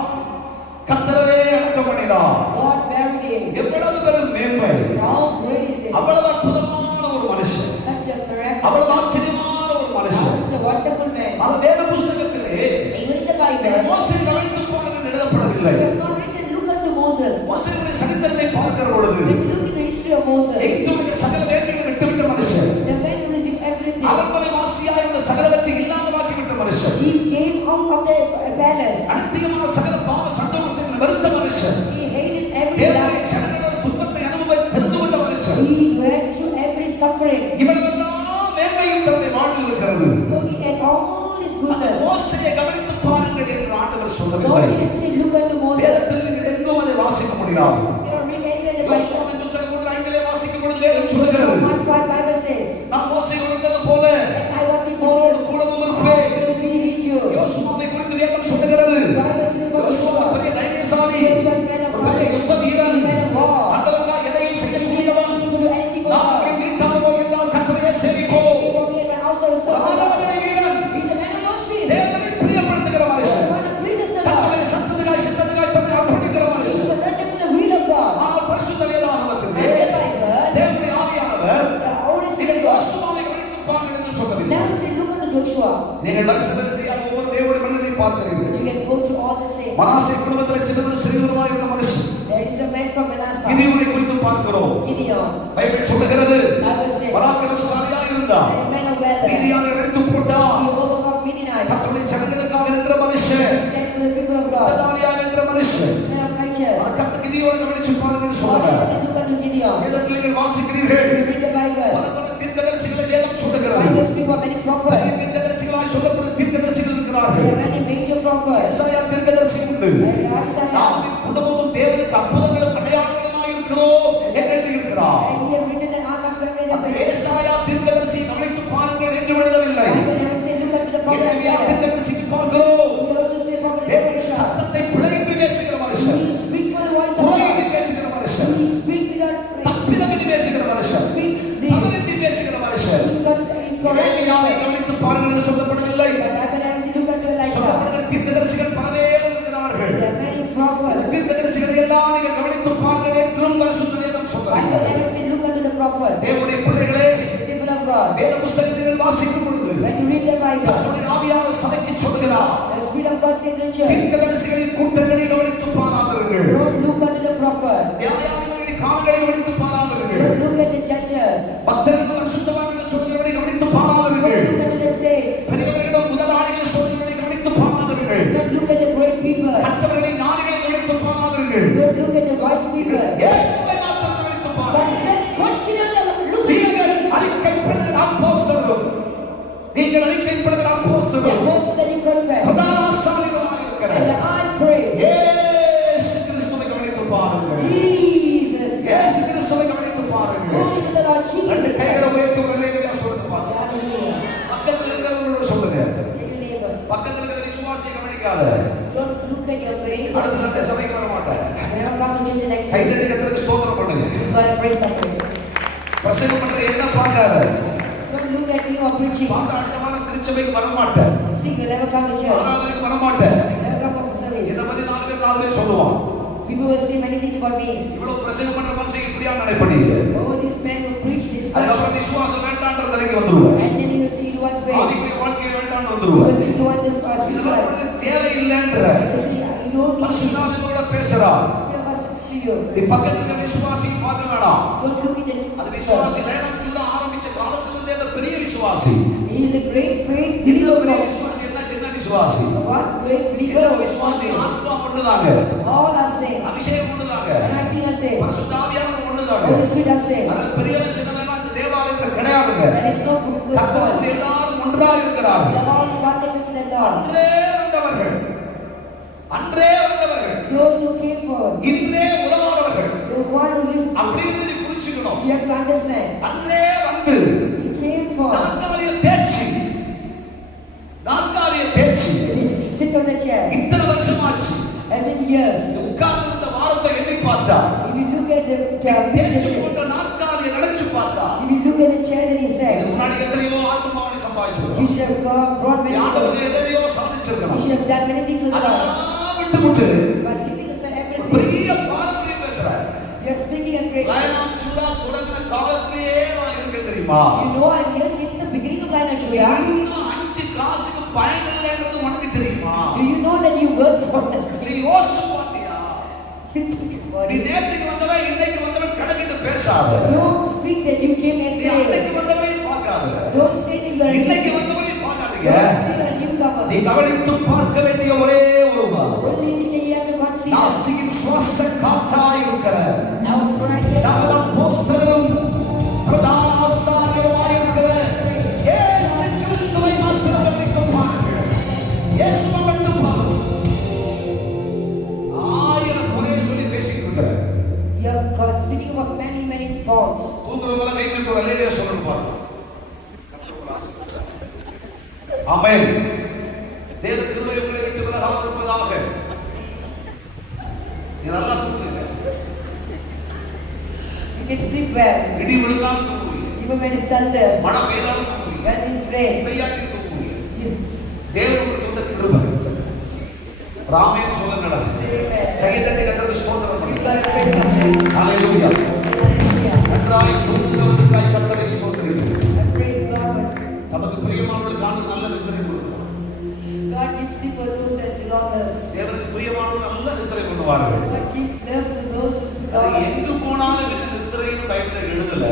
கர்த்தரே அடக்கம் பண்ணினார். God buried him. எவ்வளவு பெரும் மேன்மை. How great is it? அவ்வளவு அற்புதமான ஒரு மனுஷன். Such a miracle. அவ்வளவு ஆச்சரியமான ஒரு மனுஷன். Such a wonderful man. அந்த வேத புஸ்தகத்திலே Even in the Bible, மோசே கவனித்து பாருங்கள் எழுதப்படவில்லை. it was not written, look unto Moses. மோசேயுடைய சரித்திரத்தை பார்க்கிற பொழுது When you look at the history of Moses, எகிப்துடைய சகல வேட்டைகளை விட்டுவிட்ட மனுஷன். the man who received everything, அரண்மனை வாசியாய் இருந்த சகலத்தை இல்லாமலாக்கி விட்ட மனுஷன். he came out of the palace. அநித்தியமான சகல பாவ சந்தோஷங்களை வெறுத்த மனுஷன். He hated every தேவனுடைய lust. ஜனங்களோட துன்பத்தை அனுபவித்து தெரிந்து கொண்ட மனுஷன். He went through every suffering. இவர்களெல்லாம் மேன்மையும் தன்னுடைய வாழ்வில் இருக்கிறது. So he had all his goodness. மோசேயை கவனித்து பாருங்கள் என்று ஆண்டவர் God சொல்லவில்லை. didn't say, look unto Moses. வேதத்தில் நீங்கள் எங்கும் அதை வாசிக்க முடியாது. You cannot read anywhere in the Bible. யோசுவாவின் புஸ்தகம் 3:5 வாசிக்கும் பொழுது வேதம் சொல்லுகிறது. 1:5 Bible says, நான் மோசேயோடு இருந்தது போல as I was with உங்களோடு Moses, கூடவும் I இருப்பேன். will be with you. யோசுவாவை குறித்து வேதம் சொல்லுகிறது. Bible says about Joshua Joshua, பெரிய தைரியசாலி, he was a man of ஒரு பெரிய யுத்த courage, வீரன், a man of war. ஆண்டவருக்காக எதையும் செய்யக்கூடியவன். He could do anything for நான் God. என் வீட்டாரோ என்றால் கர்த்தரையே சேவிப்போம். For me and my house I will serve the Lord. ஆராதனை வீரன், He's a man of worship. தேவனை பிரியப்படுத்துகிற மனுஷன். One who pleases the Lord. கர்த்தரை சத்தத்துக்காய் சித்தத்துக்காய் தன்னை அர்ப்பணிக்கிற He மனுஷன். surrendered to the will of God. ஆனால் பரிசுத்த வேதாகமத்திலே And the Bible, தேவனுடைய ஆவியானவர் the Holy நீங்கள் Spirit God யோசுவாவை கவனித்து பாருங்கள் என்று சொல்லவில்லை. never said, look unto Joshua. நீங்கள் வரிசையாக ஒவ்வொரு தேவனுடைய மனிதனை பார்க்கிறீர்கள். You can go through all the saints. Manasseh குடும்பத்தை குடும்பத்தில் சிறுவருமாய் இருந்த மனுஷன் There is a man from Manasseh, கிதியோனை குறித்து பார்க்கிறோம். Gideon. பைபிள் சொல்லுகிறது Bible says, பராக்கிரமசாலியாக இருந்தார். a man of valor. மீதியானை அழித்து போட்டார். He overcome Midianites. கர்த்தருடைய ஜனங்களுக்காக நின்ற மனுஷன், He stand for the people of God. யுத்ததாலியாக நின்ற மனுஷன். Man of righteous. கர்த்தர் கிதியோனை கவனிச்சு பாருங்கன்னு God சொல்றார். has look unto Gideon. வேதத்தில் நீங்கள் வாசிக்கிறீர்கள். We read the Bible. பல பல தீர்க்கதரிசிகளை வேதம் சொல்லுகிறது. Bible speak of many prophets. தீர்க்கதரிசிகளாய் சொல்லப்படும் தீர்க்கதரிசிகள் இருக்கிறார்கள். There are many major prophets. ஏசாயா தீர்க்கதரிசி உண்டு. And Isaiah. தாவீதின் குடும்பமும் தேவனுக்கு அற்புதங்களும் அடையாளங்களுமாய் இருக்கிறதோ என்று எழுதியிருக்கிறார். And he has written an ark of family. அந்த ஏசாயா தீர்க்கதரிசியை கவனித்து பாருங்கள் என்று எழுதவில்லை. Bible never say look unto the prophet Jeremiah Isaiah. தீர்க்கதரிசிக்கு பார்க்கிறோம். We also say prophet தேவனுடைய Elisha. சத்தத்தை பிழைந்து பேசுகிற மனுஷன், He speak for the voice of புழைந்து God. பேசுகிற மனுஷன், He speak without faith. தப்பிதமின்றி பேசுகிற மனுஷன், Speak zeal. தவறின்றி பேசுகிற மனுஷன். எரேமியாவை கவனித்து பாருங்கள் என்று சொல்லப்படவில்லை. Bible never say look unto Elisha. சொல்லப்படுகிற தீர்க்கதரிசிகள் பல பேர் இருக்கிறார்கள். There are many அந்த prophets. தீர்க்கதரிசிகளை எல்லாம் நீங்கள் கவனித்து பாருங்கள் என்றும் பரிசுத்த வேதம் Bible சொல்கிறது. never say look unto the prophet. தேவனுடைய பிள்ளைகளே, People of God. வேத புஸ்தகத்தில் வாசிக்கும் பொழுது When you read the Bible, கர்த்தருடைய ஆவியானவர் சபைக்கு சொல்கிறார், the Spirit of God says to the church, தீர்க்கதரிசிகளின் கூட்டங்களை கவனித்து பாராதீர்கள். don't look unto the prophet. நியாயாதிபதிகளின் கால்களை கவனித்து பாராதீர்கள். Don't look at the judges. பக்தர்கள் பரிசுத்தவான்கள் சொல்கிறவரை கவனித்து பாராதீர்கள். Don't look at the saints. பெரியவர்களிடம் முதலாளிகள் சொல்கிறவரை கவனித்து பாராதீர்கள். Don't look at the great people. கர்த்தர்களின் ஞானிகளை கவனித்து பாராதீர்கள். Don't look at the wise people. இயேசுவை மாத்திரம் கவனித்து But பாருங்கள். just consider the look at நீங்கள் the அறிக்கைப்படுகிற அப்போஸ்தலரும், நீங்கள் அறிக்கைப்படுகிற அப்போஸ்தலரும், most that you confess. பிரதான ஆசாரியர்களாக இருக்கிற And the I praise இயேசு கிறிஸ்துவை கவனித்து பாருங்கள். Jesus. இயேசு கிறிஸ்துவை கவனித்து பாருங்கள். Glory to the Lord ரெண்டு Jesus. கைகளை உயர்த்தி ஒரு அல்லேலூயா சொல்லுங்க பாருங்க. Hallelujah. பக்கத்துல இருக்கிறவங்களோட சொல்லுங்க. Tell your neighbor. பக்கத்துல இருக்கிற விசுவாசியை கவனிக்காத. Don't look at your brain. அடுத்த சண்டே சபைக்கு வர மாட்டேன். Never come to church the next guy day. தட்டி கர்த்தருக்கு ஸ்தோத்திரம் பண்ணுங்க. You gotta praise somebody. பிரசங்கம் பண்ற என்ன பார்க்காத. Don't look at me or preaching. பார்த்த அடுத்த வாரம் திருச்சபைக்கு வர மாட்டேன். Speak, you'll never come to church. ஆராதனைக்கு வர மாட்டேன். Never come for service. இந்த மாதிரி நாலு பேர் சொல்லுவான். People will say many things about me. இவ்வளவு பிரசங்கம் பண்ற மனுஷன் இப்படியா நடைபெறீங்க. Oh, this man will preach this much. அதுக்கப்புறம் விசுவாசம் வேண்டான்ற நிலைக்கு வந்துருவார். And then you will see you want faith. ஆதிக்குரிய வாழ்க்கையை வேண்டாம்னு You வந்துருவார். will see you want the first இதெல்லாம் spiritual. உனக்கு தேவையில்லைன்ற You will see you don't need பரிசுத்தாவியோட பேசுறா. Spirit of God to you. நீ பக்கத்துல இருக்க விசுவாசி பார்க்க வேண்டாம். Don't look at அது the விசுவாசி லேலம் ஜூதா ஆரம்பிச்ச காலத்திலிருந்தே அந்த பெரிய விசுவாசி. He is a great faith இந்த believer. பெரிய விசுவாசி என்ன சின்ன விசுவாசி. What great இந்த believer விசுவாசி ஆத்மா ஒண்ணுதாங்க. all are saved. அபிஷேகம் ஒண்ணுதாங்க. Anointing are saved. பரிசுத்த ஆவியானவர் ஒண்ணுதாங்க. Holy Spirit are saved. அதனால பெரியவன் சின்னவன் அந்த தேவாலயத்துல கிடையாதுங்க. There is no group of கர்த்தர் God. எல்லாரும் ஒன்றாக We இருக்கிறார்கள். are all partakers in the Lord. அன்றே வந்தவர்கள், Those who came for, இன்றே உதவாதவர்கள். the one who lived, அப்படின்னு நீ புரிஞ்சுக்கணும். you have to understand. அன்றே வந்து He came for. நாற்காலியை தேய்ச்சி Sit on the chair. இத்தனை வருஷமாச்சு. And in years, உட்கார்ந்திருந்த வாரத்தை எண்ணி பார்த்தா, if you look at the தேய்ச்சி chair, கொண்ட நாற்காலியை நினைச்சு பார்த்தா, if you look at the chair that he இதுக்கு said, முன்னாடி எத்தனையோ ஆத்துமாவை சம்பாதிச்சிருக்கோம். you should have brought many souls. ஆண்டவர் எத்தனையோ You சாதிச்சிருக்கணும். should have done many things for the Lord. அதெல்லாம் விட்டுவிட்டு But leaving aside ஒரு everything, பெரிய பாரம்பரியம் பேசுறேன். you are speaking a great. லயனம் சுடா தொடங்கின காலத்திலேயே நான் இருக்கேன் தெரியுமா? You know, I'm here since the beginning of Lion of Judah. இன்னும் 5 காசுக்கு பயன் இல்லைன்றது உனக்கு தெரியுமா? Do you know that you work for நீ nothing? யோசிச்சு பார்த்தியா? You think about நீ it. நேற்றுக்கு வந்தவன் இன்னைக்கு வந்தவன் கணக்கிட்டு பேசாத. Don't speak that you came நீ yesterday. அன்னைக்கு வந்தவனையும் பார்க்காத. Don't say that you are a இன்னைக்கு new. வந்தவனையும் பார்க்காதீங்க. Don't say you are a newcomer. நீ கவனித்து பார்க்க வேண்டிய ஒரே ஒருவர் Only thing that you have to consider. நாசியின் சுவாச காற்றாய் இருக்கிற Now, Christ, நமது அப்போஸ்தலரும் பிரதான ஆசாரியருமாய் இருக்கிற இயேசு கிறிஸ்துவை மாத்திரம் கவனித்து பாருங்கள். இயேசுவை மட்டும் பாருங்கள். 1000 முறையை சொல்லி பேசிட்டு இருக்கிறேன். you are God speaking about many, many faults. தூங்குறவங்கள கை தூக்கி ஒரு அல்லேலூயா சொல்லணும் பாருங்க. கர்த்தருக்குள் ஆசீர்வதிப்பார். ஆமென். தேவ கிருபை உங்களை விட்டு விலகாமல் இருப்பதாக. நீ நல்லா தூங்குங்க. You can sleep well, இடி விழுந்தாலும் தூங்குவீங்க. even when it's thunder, மழை பெய்தாலும் தூங்குவீங்க. when it's rain. பெய்யாட்டி தூங்குவீங்க. Yes. தேவனுக்கு தந்த கிருபை. ராமேன் சொல்லுங்கடா. Say amen. கையை தட்டி கர்த்தருக்கு ஸ்தோத்திரம் You பண்ணுங்க. gotta praise somebody. ஹalleluya. Hallelujah. நன்றாய் தூங்குகிறவர்களுக்காய் கர்த்தரை ஸ்தோத்திரிக்கிறேன். I praise God. தமக்கு பிரியமானவர்களுக்கான நல்ல நித்திரை கொடுக்கிறார். God gives sleep for those that do not rest. தேவனுக்கு பிரியமானவர்கள் நல்ல நித்திரை கொடுப்பார்கள். God give love to those who அது God. எங்கு போனாலும் இந்த நித்திரைன்னு பைபிள்ல எழுதல.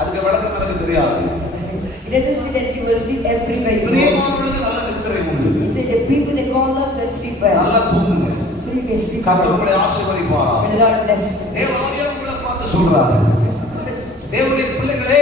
அதுக்கு விளக்கம் எனக்கு தெரியாது. It doesn't say that you will sleep everywhere. பிரியமானவர்களுக்கு நல்ல நித்திரை உண்டு. He said the people they call love that sleep well. நல்லா தூங்குங்க. So you can sleep கர்த்தர் well. உங்களை ஆசீர்வதிப்பார். May the Lord bless. தேவனாகிய உங்களை பார்த்து சொல்றாரு. தேவனுடைய பிள்ளைகளே,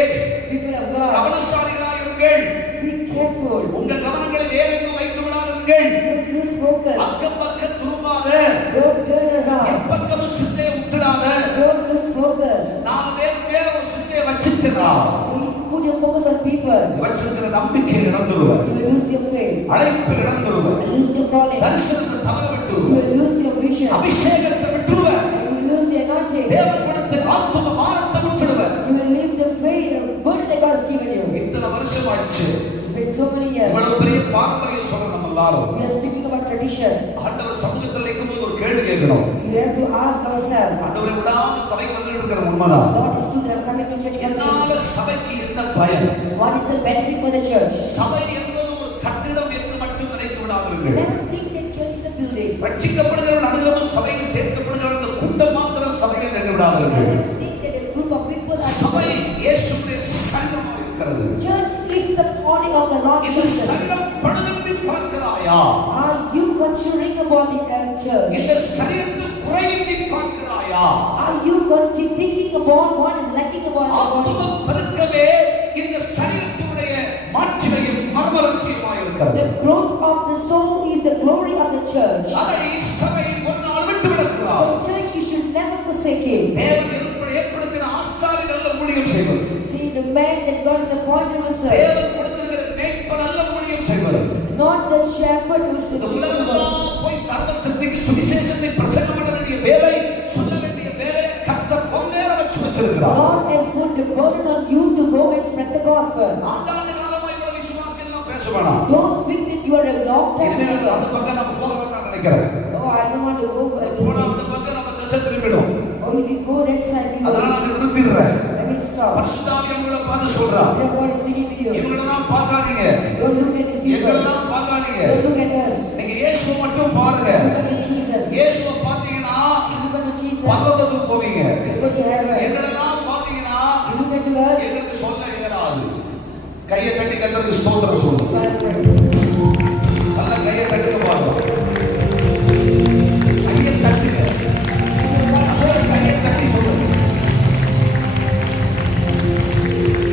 People of God, கவனசாலிகளாய் இருங்கள். be careful. உங்கள் கவனங்களை வேற எங்கும் வைத்து விடாதீர்கள். Don't lose focus. அக்கம் பக்கம் திரும்பாத. Don't turn around. எப்பக்கமும் சிந்தையை விட்டுடாத. Don't lose focus. நாம வேற ஒரு சிந்தையை வச்சிருக்கிறா. You put your focus on people. வச்சிருக்கிற நம்பிக்கை இழந்துருவர். You will lose your faith. அழைப்பில் இழந்துருவர். You will lose your calling. தரிசனத்தை தவற விட்டு You will lose your vision. அபிஷேகத்தை விட்டுருவர். You will lose the anointing. தேவன் கொடுத்த ஆத்தும பாரத்தை விட்டுடுவர். You will leave the faith, the burden that God has given you. இத்தனை வருஷம் ஆச்சு. It's been so many years. இவ்வளவு பெரிய பாரம்பரியம் சொல்ற நம்ம எல்லாரும் We are speaking about tradition. ஆண்டவர் சமூகத்தில் இருக்கும்போது ஒரு கேள்வி கேட்கணும். We have to ask ourselves, ஆண்டவரை விடாம சபைக்கு வந்துட்டு இருக்கிற உண்மைதான். Lord, it's true that I'm coming to church. என்னால சபைக்கு என்ன பயன்? What is the benefit for the church? சபை என்பது ஒரு கட்டிடம் என்று மட்டும் நினைத்து விடாதீர்கள். Never think that church is a building. ரட்சிக்கப்படுகிறவன் அனுதினமும் சபையில் சேர்க்கப்படுகிறவன் அந்த கூட்டம் மாத்திரம் சபையில் நின்று விடாதீர்கள். Never think that a group of people are. சபை இயேசுவின் சரீரமாக இருக்கிறது. Church is the body of the Lord இந்த Jesus. சரீரம் பழுதும்பி பார்க்கிறாயா? Are you considering about the church? இந்த சரீரத்தில் குறையின்றி பார்க்கிறாயா? Are you thinking about what is lacking about the body? ஆத்துமம் பெருக்கவே இந்த சரீரத்தினுடைய மாட்சிமையும் மறுமலர்ச்சியுமாய் இருக்கிறது. The growth of the soul is the glory of the church. அதை சபை ஒரு நாள் விட்டு விடக்கூடாது. So church, you should never forsake it. தேவன் ஏற்படுத்தின ஆசாரி நல்ல ஊழியம் செய்வது. See, the man that God has appointed was தேவன் கொடுத்திருக்கிற மேய்ப்பன் நல்ல ஊழியம் செய்வது. not the shepherd who is இந்த the உலகமெல்லாம் போய் சர்வசக்திக்கு சுவிசேஷத்தை பிரசங்கம் பண்ண வேண்டிய வேலை, சொல்ல வேண்டிய வேலையை கர்த்தர் பொம்மேல வச்சு வச்சிருக்கிறார். God has put the burden on you to go and spread the gospel. ஆண்டாண்டு காலமா இவ்வளவு விசுவாசிகள் எல்லாம் பேசுவானா? Don't speak that you are a long time இனிமே அந்த believer. பக்கம் நம்ம போக வேண்டாம்னு நினைக்கிறேன். Oh, I don't want to go. போனா அந்த பக்கம் நம்ம திசை திரும்பிடும். Oh, if you go that side, you அதனால அங்க நிறுத்திடுறேன். let me stop. பரிசுத்தாவியானவர் உங்களை பார்த்து சொல்றார். The God is speaking with you. இவங்களெல்லாம் பார்க்காதீங்க. Don't look at these people. எங்களெல்லாம் பார்க்காதீங்க. Don't look at us. நீங்க இயேசுவை மட்டும் பாருங்க. Look at Jesus. இயேசுவை பார்த்தீங்கன்னா Look at Jesus. பரலோகத்துக்கு போவீங்க. You go to heaven. எங்களெல்லாம் பார்த்தீங்கன்னா You look at us. எங்களுக்கு சொல்ல இயலாது. கையை தட்டி கர்த்தருக்கு ஸ்தோத்திரம் சொல்லுங்க. God praise. நல்ல கையை தட்டுங்க பாருங்க. கையை தட்டுங்க. நல்ல கையை தட்டி சொல்லுங்க.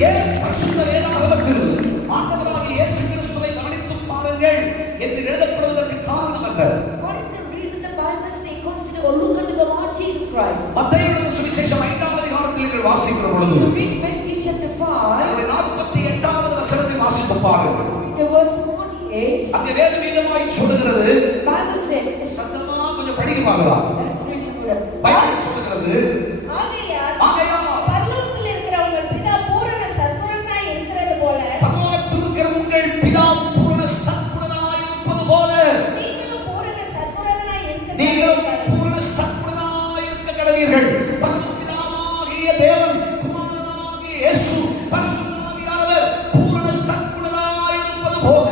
ஏன் பரிசுத்த வேதாகமத்தில் ஆண்டவராகிய இயேசு கிறிஸ்துவை கவனித்துப் பாருங்கள் என்று எழுதப்படுவதற்கு காரணம் என்ன? What is the reason the Bible says consider or look unto the Lord Jesus Christ? மத்தேயு சுவிசேஷம் 5ஆம் அதிகாரத்தில் நீங்கள் வாசிக்கிற பொழுது You read Matthew chapter 5, அதிலே 48வது வசனத்தை வாசித்து பாருங்கள். the verse 48. அங்கே வேதம் மீதமாய் சொல்லுகிறது. Bible says, சத்தமா கொஞ்சம் படிக்க பார்க்கலாம். பைபிள் சொல்லுகிறது. ஆகையால் பரலோகத்தில் இருக்கிற உங்கள் பிதா பூரண சத்குணனாய் இருக்கிறது போல பரலோகத்தில் இருக்கிற உங்கள் பிதா பூரண சத்குணனாய் இருப்பது போல நீங்களும் பூரண சத்குணனாய் நீங்களும் இருக்கிறது. பூரண சத்குணனாய் இருக்க கடவீர்கள். பரமபிதாவாகிய தேவன், குமாரனாகிய இயேசு, பரிசுத்த ஆவியானவர் பூரண சத்குணனாய் இருப்பது போல,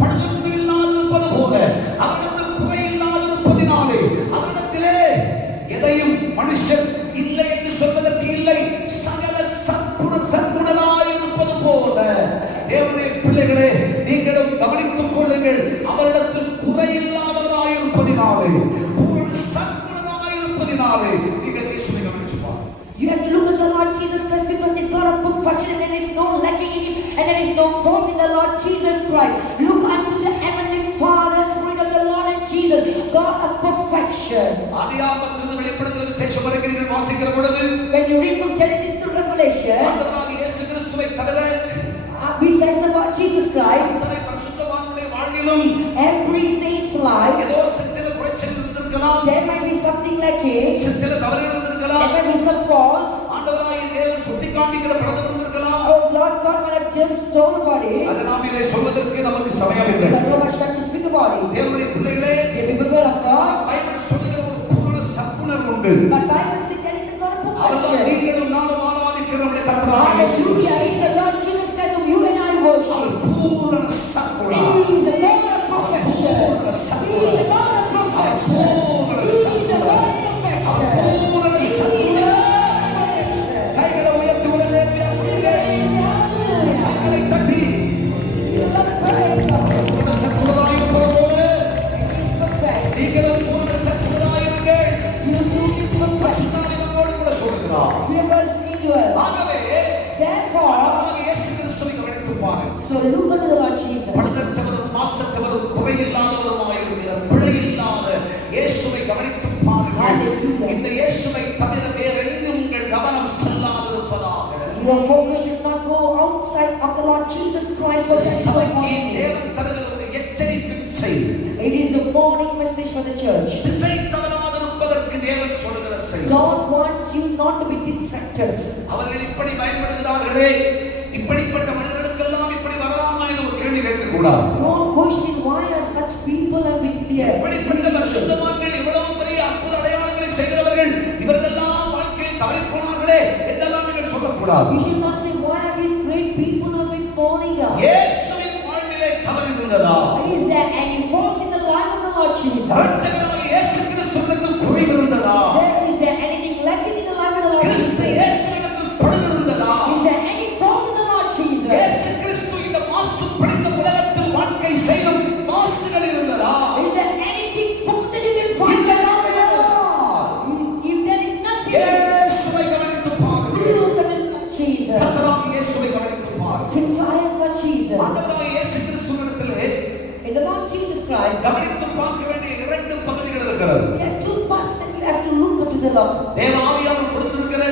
பழுதொன்று இல்லாதிருப்பது போல, அவரிடத்தில் குறை இல்லாதிருப்பதினாலே அவரிடத்திலே எதையும் மனுஷன் இல்லை என்று சொல்வதற்கு இல்லை, சகல சத்குணனாய் இருப்பது போல. தேவனுடைய பிள்ளைகளே, நீங்களும் கவனித்துக் கொள்ளுங்கள். அவரிடத்தில் குறை இல்லாதவராய் இருப்பதினாலே, பூரண சத்குணனாய் இருப்பதினாலே நீங்கள் இயேசுவை கவனிச்சு பாருங்கள். you have to look at the Lord Jesus Christ because He's God of perfection and there is no lacking in Him and there is no fault in the Lord Jesus Christ. Look unto the heavenly Father, Spirit of the Lord and Jesus, God of perfection. ஆதியாகமத்திலிருந்து வெளிப்படுத்தின விசேஷம் வரைக்கும் நீங்கள் வாசிக்கிற பொழுது When you read from Genesis to Revelation, ஆண்டவராகிய இயேசு கிறிஸ்துவை தவிர besides the Lord Jesus Christ, அத்தனை பரிசுத்தவான்களுடைய வாழ்விலும் every saint's life, ஏதோ சில குறைச்சல் இருந்திருக்கலாம், there might be something lacking, சில தவறுகள் இருந்திருக்கலாம், there might be some faults. ஆண்டவராகிய தேவன் சுட்டி காண்பிக்கிற பலதும் இருந்திருக்கலாம். Oh, Lord God might have just told about it. அது நாம் இதை சொல்வதற்கு நமக்கு சமயம் இல்லை. We got no much time to speak about it. தேவனுடைய பிள்ளைகளே, The people of God, Bible சொல்லுகிற ஒரு பூரண சத்குணர் உண்டு. but Bible says there is a God of அவர்தான் perfection. நீங்களும் நானும் ஆராதிக்கிற நம்முடைய கர்த்தராகிய இயேசு Hallelujah! Kristu. It's the Lord Jesus Christ whom you and I worship. அவர் பூரண சத்குணர். He is the Lord of perfection. He is the Lord of perfection. பூரண சொல்லுகிறார். Spirit of God is speaking to us. ஆகவே Therefore, ஆண்டவராகிய இயேசு கிறிஸ்துவை கவனித்து பாருங்கள். so look unto the Lord Jesus. பழுதற்றவரும் மாசற்றவரும் குறையில்லாதவருமாயிருக்கிற பிழையில்லாத இயேசுவை கவனித்து பாருங்கள். Hallelujah. இந்த இயேசுவை தவிர வேறெங்கும் உங்கள் கவனம் செல்லாதிருப்பதாக. Your focus should not go outside of the Lord Jesus Christ for that சபைக்கு தேவன் தருகிற ஒரு எச்சரிக்கை செய்தி. It is the warning message for the church. திசை தவறாதிருப்பதற்கு தேவன் சொல்லுகிற செய்தி. God wants you not to be distracted. அவர்கள் இப்படி பயன்படுகிறார்களே, இப்படிப்பட்ட மனிதர்களுக்கெல்லாம் இப்படி வரலாமா என்று ஒரு கேள்வி கேட்கக்கூடாது. Don't question why are such people have been here. இப்படிப்பட்ட பரிசுத்தவான்கள் இவ்வளவு பெரிய அற்புத அடையாளங்களை செய்கிறவர்கள் இவர்களெல்லாம் வாழ்க்கையில் தவறிப் போனார்களே என்றெல்லாம் நீங்கள் சொல்லக்கூடாது. You should not say why are these great people have been falling down. இயேசுவின் வாழ்விலே தவறு இருந்ததா? Is there any fault in the life of the Lord Jesus? இரட்சகராகிய இயேசு கிறிஸ்துவிடத்தில் குறைவு இருந்ததா? Is there anything lacking in the life of the Lord Jesus? கிறிஸ்து இயேசுவிடத்தில் பழுது இருந்ததா? Is there any fault in the Lord Jesus? இயேசு கிறிஸ்து இந்த மாசு படிந்த உலகத்தில் வாழ்க்கை செய்யும் மாசுகள் இருந்ததா? Is there anything fault that you can find? If there is nothing, இயேசுவை கவனித்து பாருங்கள். look at the Lord Jesus. கர்த்தராகிய இயேசுவை கவனித்து பாருங்கள். Fix your eye on Lord Jesus. ஆண்டவராகிய இயேசு கிறிஸ்துவிடத்திலே In the Lord Jesus Christ, கவனித்து பார்க்க வேண்டிய இரண்டு பகுதிகள் இருக்கிறது. there are two parts that you have to look up to the Lord. தேவ ஆவியானவர் கொடுத்திருக்கிற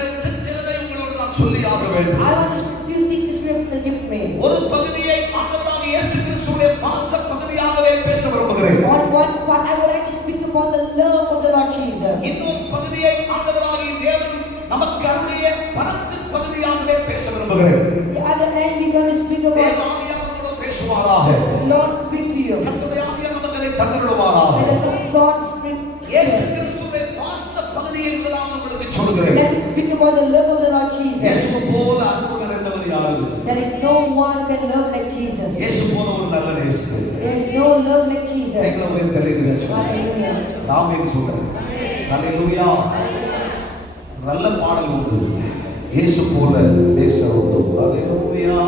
சிலதை உங்களோடு நான் சொல்லி ஆக வேண்டும். I want to few things the Spirit will give me. ஒரு பகுதியை ஆண்டவராகிய இயேசு கிறிஸ்துவின் பாச பகுதியாகவே பேச விரும்புகிறேன். On one part, I would like to speak upon the love of the Lord Jesus. இன்னொரு பகுதியை ஆண்டவராகிய தேவன் நமக்கு அருளிய பரத்தின் பகுதியாகவே பேச விரும்புகிறேன். The other end, we're going to speak தேவ about ஆவியானவரோடு பேசுவாராக. Lord speak to you. கர்த்தருடைய ஆவியானவர் நமக்கு அதை தந்தருளுவாராக. Let the Lord God speak. இயேசு கிறிஸ்துவின் பாச பகுதி என்பதாக உங்களுக்கு சொல்கிறேன். Let me speak about the love of the Lord Jesus. இயேசு போல அன்பு நிறைந்தவர் யாரும் இல்லை. There is no one can love like Jesus. இயேசு போல ஒரு நல்ல நேசர். There is no love like Jesus. எங்களை தெரியுது. Hallelujah. ராமேன் சொல்றேன். ஹalleluya. நல்ல பாடல் உண்டு. இயேசு போல நேசர் உண்டு. ஹalleluya.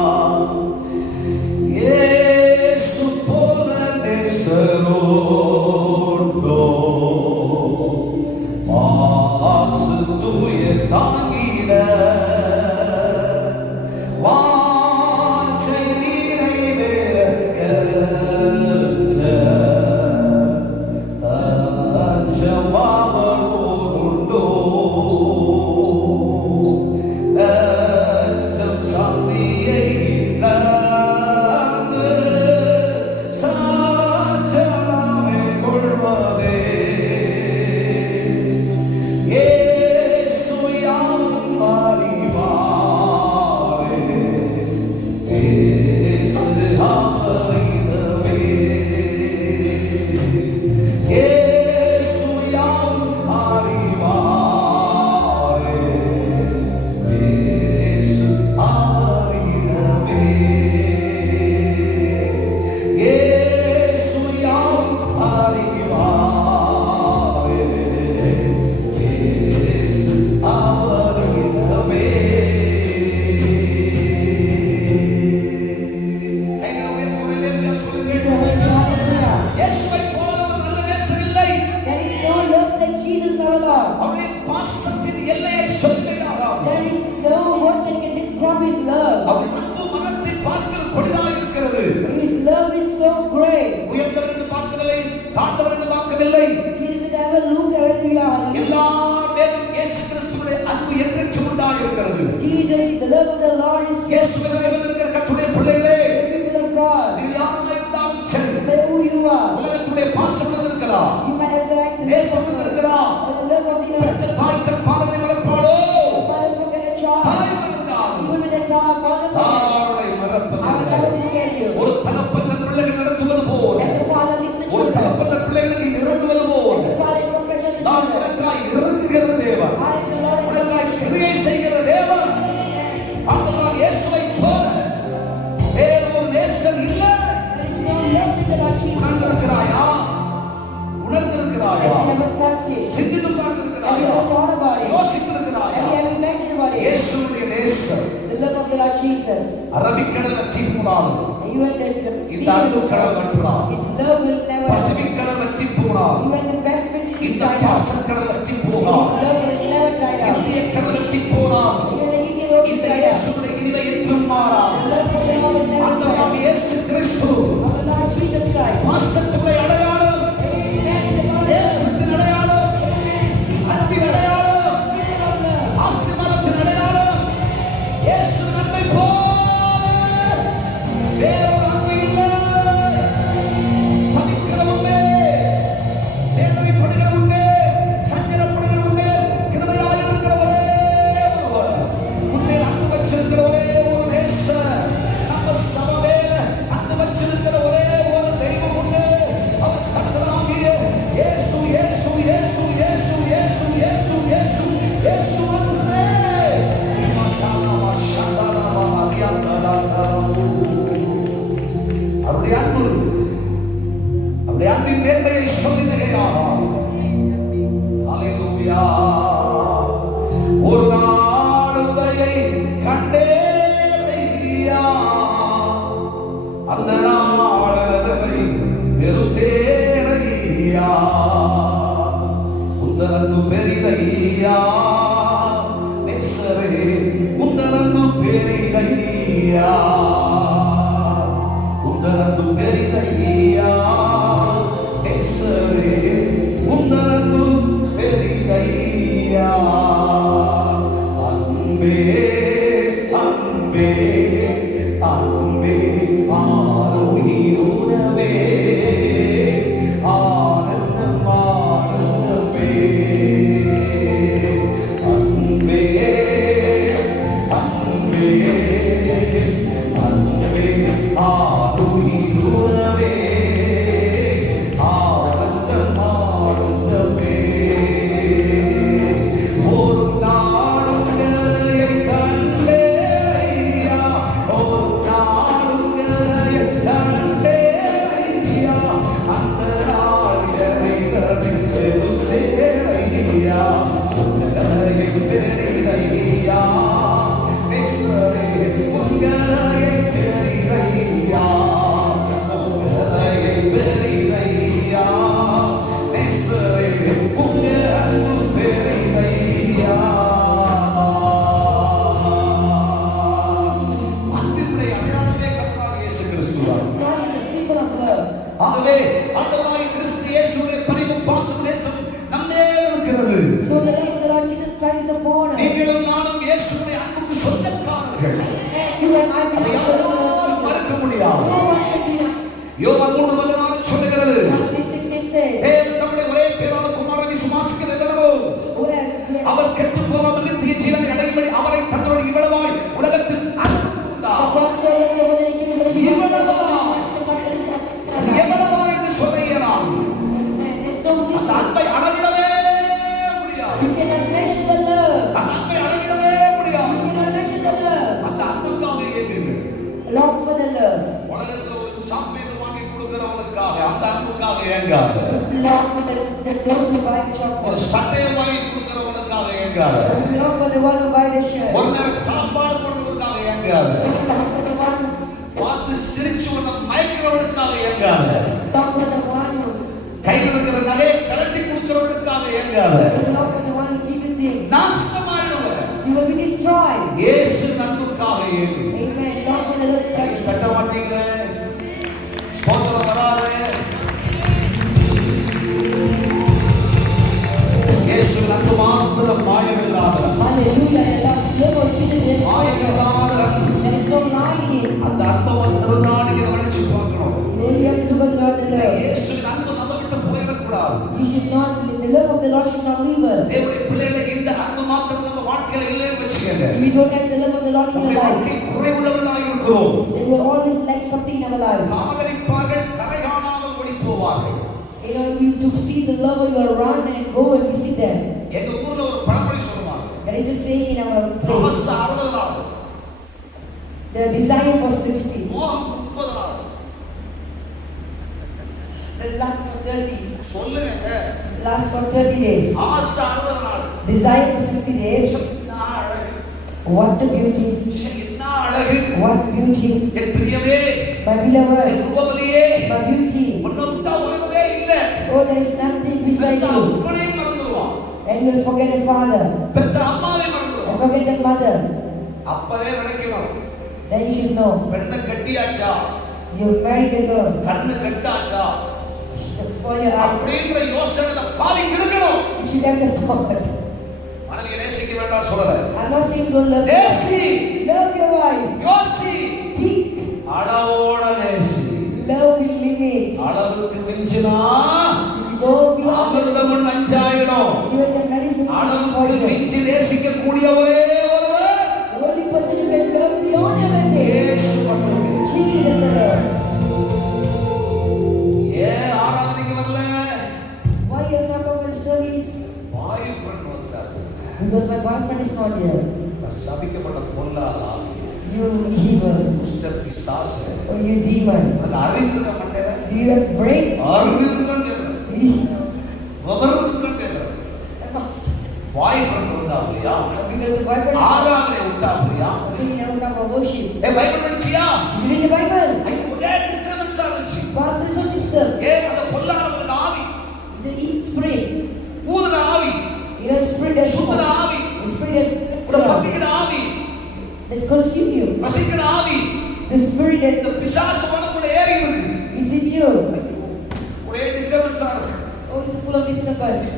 இயேசு போல நேசர் உண்டு. மாசு தூய தாங்கிட வாஞ்சை நிறைவேற தஞ்சமாவருண்டோ தஞ்சம் சாந்தியை நாடு சாஞ்சலாமே கொள்வதே இயேசு யாவும் அறிவாரே இயேசு அவரிடமே இயேசு யாவும் அறிவாரே இயேசு அவரிடமே இயேசு யாவும் அறிவாரே இயேசு அவரிடமே. கைகளை உயர்த்தி அல்லேலூயா சொல்லுங்கள். Hallelujah. இயேசுவை போல ஒரு நல்ல நேசர் இல்லை. There is no love like Jesus our Lord. அவருடைய பாசத்தின் எல்லையை சொல்லுகையாகாது. There is no word that can describe His love. அவர் அன்பு மனத்தில் பார்க்கிற கொடிதாக இருக்கிறது. His love is so great. உயர்ந்தவர் என்று பார்க்கவில்லை, தாழ்ந்தவர் என்று பார்க்கவில்லை. Jesus never looked at where we are. எல்லா மேலும் இயேசு கிறிஸ்துவினுடைய அன்பு என்றைக்கும் உண்டாக இருக்கிறது. Jesus, the love of the Lord is so இயேசுவின் அருகில் இருக்கிற கர்த்தருடைய பிள்ளைகளே, people of God. நீங்கள் யாராக இருந்தாலும் சரி, No matter who you are, உலகத்துடைய பாசம் இருந்திருக்கலாம், you might have like the love நேசம் of the இருந்திருக்கலாம். or the love of the earth. பெற்ற தாய் தன் பாலனை மறப்பாளோ? Father, forget a child. தாய் மறந்தால் Even with a child, Father, forget. தாயை I will Marappathillai. never forget you. ஒரு தகப்பன் தன் பிள்ளைகள் நடத்துவது போல், As the Father leads the ஒரு children, தகப்பன் தன் பிள்ளைகளுக்கு இறங்குவது போல், as the Father is compassionate to நான் children, உனக்காய் இறங்குகிற தேவன், I am the Lord of உனக்காய் compassion. கிரியை செய்கிற தேவன். ஆண்டவராகிய இயேசுவை போல வேறு ஒரு நேசர் இல்லை. There is no love in the Lord Jesus. உணர்ந்திருக்கிறாயா? உணர்ந்திருக்கிறாயா? Have you ever felt it? சிந்தித்து Have you பார்த்திருக்கிறாயா? ever thought about it? யோசித்திருக்கிறாயா? Have you ever imagined about it? இயேசுவினுடைய நேசர் The love of the Lord Jesus. அரபிக்கடல் வற்றிப்போனாலும், Even the sea இந்த அன்பு கடல் வற்றலாம். His love will never. Pacific கடல் வற்றிப்போனாலும், Even the Pacific Sea இந்த dried up. பாசக்கடல் வற்றி His போகாது. love will never dry up. இந்திய கடல் வற்றி உந்தனங்கு பெரிதையா நேசரே உந்தனங்கு பெரிதையா உந்தனங்கு பெரிதையா நேசரே உந்தனங்கு பெரிதையா அன்பே அன்பே அன்பே ஆரோகியுடவே ஆனந்தம் ஆனந்தமே அன்பே அன்பே அன்பே ஆரோகியுடவே ஆனந்தம் ஆனந்தமே ஒரு நாளும் கரையை கண்டேயா ஒரு நாளும் கரையை கண்டேயா அந்த நாள் என்னை தருந்தேயா உங்களையை பெரிதையா நேசரே உங்களையை பெரிதையா உங்களையை பெரிதையா நேசரே உங்க அன்பு பெரிதையா அன்பினுடைய அடையாளமே கர்த்தராகிய இயேசு கிறிஸ்துவார். God is the symbol of love. ஆகவே ஆண்டவராகிய கிறிஸ்து இயேசுவுடைய பரிவும் பாசம் நேசம் நம்மேல் இருக்கிறது. So the love of the Lord Jesus Christ is upon us. நீங்களும் நானும் இயேசுவுடைய அன்புக்கு சொந்தக்காரர்கள். And you and I அதை belong to the Lord யாரும் Jesus. மறுக்க முடியாது. No one can deny. யோவான் 3:16 சொல்லுகிறது, John 3:16 says, தேவன் தம்முடைய ஒரே பேரான குமாரனை விசுவாசிக்கிற எவனோ அவர் கெட்டுப் போகாமல் நித்திய ஜீவனை அடையும்படி அவரை தன்னுடைய இவ்வளவாய் உலகத்தில் அன்பு கூர்ந்தார். அது எவ்வளவா என்று சொல்ல இயலாது. அந்த அன்பை அளவிடவே முடியாது. அந்த அன்பை அளவிடவே முடியாது. அந்த அன்புக்காக இயங்குங்கள். உலகத்தில் ஒரு சாப்பிட்டு வாங்கி கொடுக்கிறவனுக்காக அந்த அன்புக்காக இயங்காது. ஒரு சட்டையை வாங்கி கொடுக்கிறவனுக்காக இயங்காது. ஒரு நேரம் சாப்பாடு போடுறதுக்காக இயங்காது. பார்த்து சிரிச்சு உன்னை மயக்கிறவனுக்காக இயங்காது. கையில் இருக்கிற நகையை கலட்டி கொடுக்கிறவனுக்காக இயங்காது. நாசமாயிடுவேன். இயேசு அன்புக்காக இயங்கு. கட்ட மாட்டீங்களே, ஸ்தோத்திரம் வராதே. இயேசு அன்பு மாத்திரம் மாயமில்லாத மாயமில்லாத அன்பு. அந்த அன்பை மாத்திரம் இதை வடிச்சு பார்க்கணும். இயேசுவின் அன்பு நம்ம விட்டு போயிடக்கூடாது. The love of the Lord should not leave us. தேவனுடைய பிள்ளைகளை இந்த அன்பு மாத்திரம் நம்ம வாழ்க்கையில இல்லைன்னு வச்சுக்கங்க. If we don't have the love of the Lord in our life, குறைவுள்ளவர்களாக இருக்கிறோம். then we will always lack something in our life. காதலிப்பார்கள், கரை காணாமல் ஓடி போவார்கள். You know, you to see the love, you will run and go and visit them. எங்க ஊர்ல ஒரு பழமொழி சொல்லுவாங்க. There is a saying in our place. ஆசை 60 நாள். The desire for 60. மோகம் 30 நாள். The last for 30. சொல்லுங்க. Last for 30 days. ஆசை 60 நாள். Desire for 60 days. என்ன அழகு. What a beauty. என்ன அழகு. What beauty. என் பிரியமே, My beloved. N உபமதியே, My beauty. உன்னை விட்டா உலகமே இல்லை. Oh, there is nothing beside பெத்த you. அப்பனையும் மறந்துடுவான். And you will forget the father. பெத்த அம்மாவை And மறந்துடுவான். forget the mother. அப்பவே நினைக்கணும், Then you should know. பெண்ணை கட்டியாச்சா, You married a girl. கண்ணு கட்டாச்சா For your eyes. அப்படின்ற யோசனை பாதிக்கு இருக்கணும். You should have the thought. மனைவியை நேசிக்க வேண்டாம் சொல்லல. I'm not saying don't love her. நேசி, Love your wife. யோசி, Think. அளவோட நேசி. Love will limit. அளவுக்கு மிஞ்சினா If you go beyond அமிர்தமும் நஞ்சாயிடும். even the medicine will be அளவுக்கு poison. மிஞ்சி நேசிக்க கூடிய ஒரே ஒருவர் The only person who can love beyond everything. இயேசு மட்டுமே. Jesus alone. ஏன் ஆராதனைக்கு வரல? Why you are not coming to service? Bye friend வந்துட்டாரு. Because my boyfriend is not here. சபிக்கப்பட்ட பொல்லாத ஆவி, You evil. துஷ்ட பிசாசு, Or you demon. அது அறிந்திருக்க மாட்டேன். Do you have brain? அறிந்திருக்கேன். You வதர்ந்திருக்கேன். master. பாய் ஃப்ரெண்ட் வந்தாப்லையா? Because the boyfriend is ஆராதனை விட்டாப்லையா? so you never come for worship. Bible படிச்சியா? You read the Bible? ஐயோ, ஒரே டிஸ்டர்பன்ஸ் ஆச்சு. Pastor is so disturbed. ஏன் அந்த பொல்லாத ஆவி, It's an evil spirit. ஊதுற ஆவி, சுத்தன ஆவி, The spirit உன்னை பத்திக்கிற ஆவி, that consume you. வசிக்கிற ஆவி, The spirit that இந்த பிசாசு உனக்குள்ள ஏறி இருக்கு. is in you. ஒரே டிஸ்டர்பன்ஸ் ஆகுது. Oh, it's full of disturbance.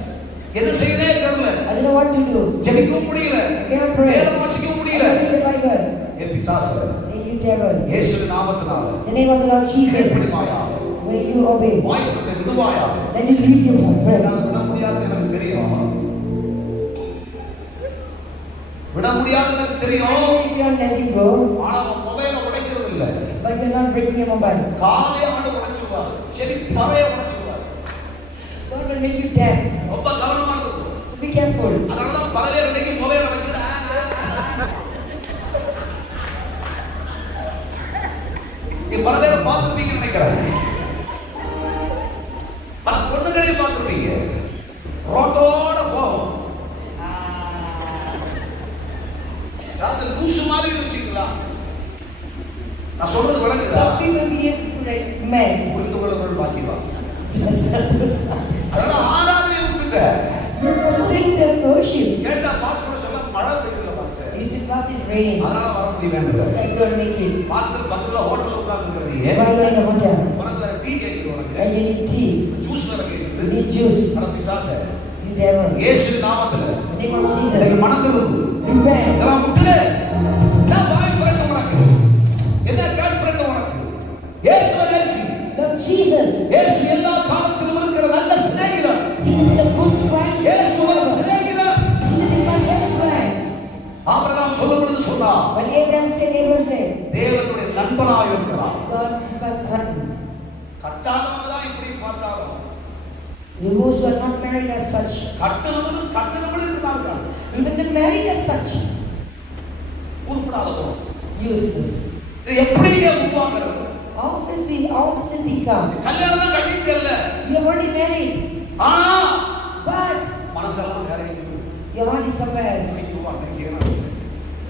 என்ன செய்யவே தெரியல. I don't know what to do. ஜெபிக்கவும் முடியல. I cannot pray. வேதம் வாசிக்கவும் முடியல. I can't read the Bible. ஏ பிசாசு, Hey, you devil. இயேசுவின் நாமத்தினால The name of the Lord Jesus. கீழ்ப்படிவாயாக, When you obey, வாய்ப்பை விடுவாயாக. then you leave your friend. என்னால விட முடியாதுன்னு எனக்கு தெரியும். விட முடியாதுன்னு எனக்கு தெரியும். You can't let him go, ஆனா மொபைலை உடைக்கிறது இல்ல. but you're not breaking your mobile. காலையை ஆண்டு உடைச்சுவார், சரி பறையை உடைச்சுவார். God will make you deaf. ரொம்ப கவனமா இருக்கணும். So be careful. அதனாலதான் பல பேர் இன்னைக்கு மொபைலை வச்சுட்டு பல பேரை பார்த்துருப்பீங்கன்னு நினைக்கிறேன். பல பொண்ணுகளையும் பார்த்துருப்பீங்க. ரோட்டோட போகும். அதாவது லூசு மாதிரி இருந்துச்சுங்களா? நான் சொல்றது விளங்குதா? Some people behave like men. புரிந்து கொள்ளுங்கள் பாக்கியவான். You அதனால ஆராதனையை விட்டுட்ட. forsake the worship. கேட்டா பாஸ்டர் சொல்ல மழை பெய்யல pastor. You said, "Pastor, it's raining." அதனால வர முடியல. I couldn't make it. Pastor பக்கத்துல ஹோட்டல்ல உட்கார்ந்துருக்கீங்க. Why are you in the hotel? உனக்கு டீ கேக்குது உனக்கு. And you need tea. Juice வேற You கேக்குது. need juice. அட பிசாசே. You devil. இயேசுவின் நாமத்துல In the name of எனக்கு Jesus. மனம் திரும்பு. Repent. இதெல்லாம் விட்டுடு. நான் பாய் ஃப்ரெண்ட் உனக்கு. என்ன கேர்ள் ஃப்ரெண்ட் உனக்கு. இயேசுவை நேசி. Love Jesus. இயேசு எல்லா காலத்திலும் இருக்கிற நல்ல சிநேகிதன். Jesus is a good friend. இயேசு ஒரு சிநேகிதன். Jesus is my best friend. Abraham சொல்லும் பொழுது சொன்னார், When Abraham said, தேவனுடைய நண்பனாய் இருக்கிறார். God is my friend. கட்டாதவங்க தான் இப்படி பார்த்தாலும் Those who are not married as such, கட்டணவனும் இருந்தார்கள். even the married as such, உருப்படாத போகும். useless. இது எப்படிங்க உருவாகிறது? How does this thing come? கல்யாணம் தான் கட்டிட்டு இல்ல. You are already married, ஆனா but மனசெல்லாம் வேற எங்கேயோ. your heart is somewhere else. ஐயோ, அன்னைக்கே நினைச்சேன்.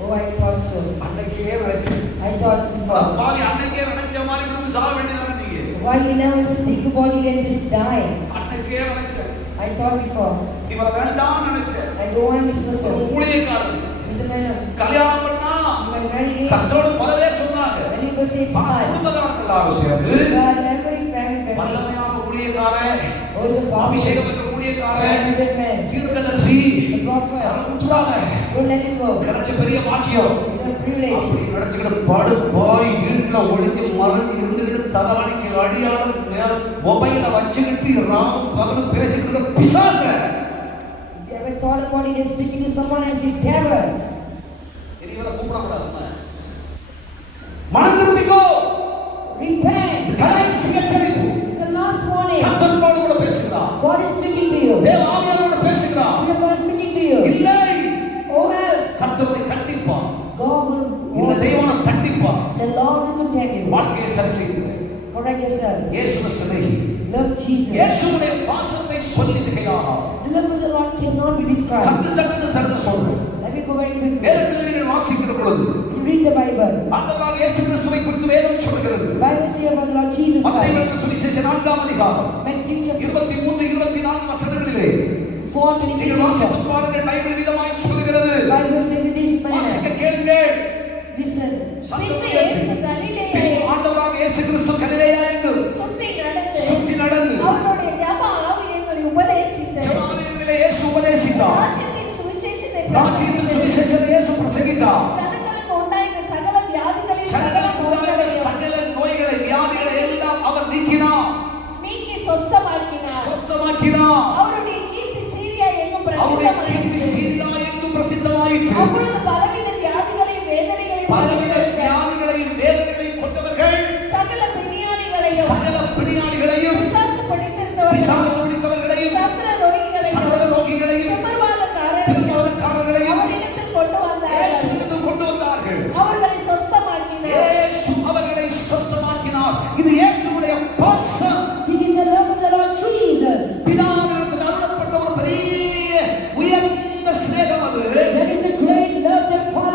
Oh, I thought so. அன்னைக்கே நினைச்சேன். I thought before. பாவி அன்னைக்கே நினைச்ச மாதிரி இருந்து சாக வேண்டியதானே நீங்க. Why you never think about it and just die? அன்னைக்கே நினைச்சேன். I thought before. இவர வேண்டாம்னு நினைச்சேன். I don't want this ஒரு person. ஊழியக்காரன் This is a man. கல்யாணம் பண்ணா If I married him, கஷ்டோடு பல பேர் சொன்னாங்க. when you go say it's ஆனா hard. குடும்பத்தார்கள் எல்லாரும் சேர்ந்து God, every family member. வல்லமையான ஊழியக்காரன், Oh, it's a powerful, அபிஷேகம் பெற்ற ஊழியக்காரன், talented man. தீர்க்கதரிசி, The prophet. யாரும் விட்டுறாங்க. Don't let him go. கிடைச்ச பெரிய பாக்கியம். It's a privilege. அப்படி நினைச்சுக்கிட்டு படுப்பாய் வீட்டுல ஒளிஞ்சு மறைஞ்சு இருந்துகிட்டு தலைவலிக்கு அடியாளம் மொபைல வச்சுக்கிட்டு ராவும் பகலும் பேசிக்கிட்டு பிசாச. If you ever thought about it, you're speaking to someone else, you devil. இனி இவரை கூப்பிடக்கூடாது. மனம் திரும்பிக்கோ. Repent. கடைசி எச்சரிப்பு. It's the last warning. கர்த்தரோடு கூட பேசுகிறார். God is speaking to you. தேவ ஆவியானவரோடு பேசுகிறார். God is speaking to you. இல்லை, Or else, கர்த்தரை கண்டிப்பார். God will இந்த warn you. தெய்வம் கண்டிப்பார். The Lord will content you. வாழ்க்கையை சரி செய்கிறது. Correct yourself. இயேசுவை சிநேகி. Love Jesus. இயேசுவுடைய பாசத்தை சொல்லி மிகையாக. The love of the Lord cannot be described. சட்டு சொல்றேன். Let me go very quickly. வேதத்தில் நீங்கள் வாசிக்கிற பொழுது You read the Bible. ஆண்டவராக இயேசு கிறிஸ்துவை குறித்து வேதம் சொல்கிறது. Bible says about the Lord Jesus மத்தேயு Christ. எழுதின சுவிசேஷம் 4ஆம் அதிகாரம் Matthew chapter 23 24 வசனங்களிலே 4:23. நீங்கள் வாசித்து பாருங்கள். பைபிள் விதமாய் சொல்கிறது. Bible says in this வாசிக்க manner. கேளுங்கள். Listen. பின்பு இயேசு கலிலேயை பின்பு ஆண்டவராக இயேசு கிறிஸ்து கலிலேயா எங்கும் சுற்றி நடந்து அவருடைய ஜெப ஆவியங்களை உபதேசித்தார். ஜெபமாலயங்களிலே இயேசு உபதேசித்தார். ராஜ்யத்தின் சுவிசேஷத்தை ராஜ்யத்தின் சுவிசேஷத்தை இயேசு பிரசங்கித்தார். ஜனங்களுக்கு உண்டாயிருந்த சகல வியாதிகளையும் சகலருக்கு உண்டான சகல நோய்களை வியாதிகளை எல்லாம் அவர் நீக்கினார், நீக்கி சொஸ்தமாக்கினார். சுத்தமாக்கினார். அவருடைய கீர்த்தி சீரியா எங்கும் அவருடைய கீர்த்தி பிரசித்தமாயிற்று. சீரியா எங்கும் பிரசித்தமாயிற்று. அப்பொழுது பலவித வியாதிகளையும் வேதனைகளையும் பலவித கொண்டவர்கள், வியாதிகளையும் வேதனைகளையும் கொண்டவர்கள், சகல பிணியாளிகளையும் சகல பிணியாளிகளையும், பிசாசு பிடித்திருந்தவர்களையும், பிசாசு பிடித்தவர்களையும், சந்திர ரோகிகளையும், சகல ரோகிகளையும், திமிர்வாதக்காரரையும் திமிர்வாதக்காரர்களையும் அவரிடத்தில் கொண்டு வந்தார்கள். இயேசுவிடத்தில் கொண்டு வந்தார்கள். அவர்களை சொஸ்தமாக்கினார். இயேசு அவர்களை சுத்தமாக்கினார். இது இயேசுவுடைய பாசம். This is the love of the Lord Jesus. பிதாவினிடத்தில் அருளப்பட்ட ஒரு பெரிய உயர்ந்த சிநேகம் அது. That is the great love that Father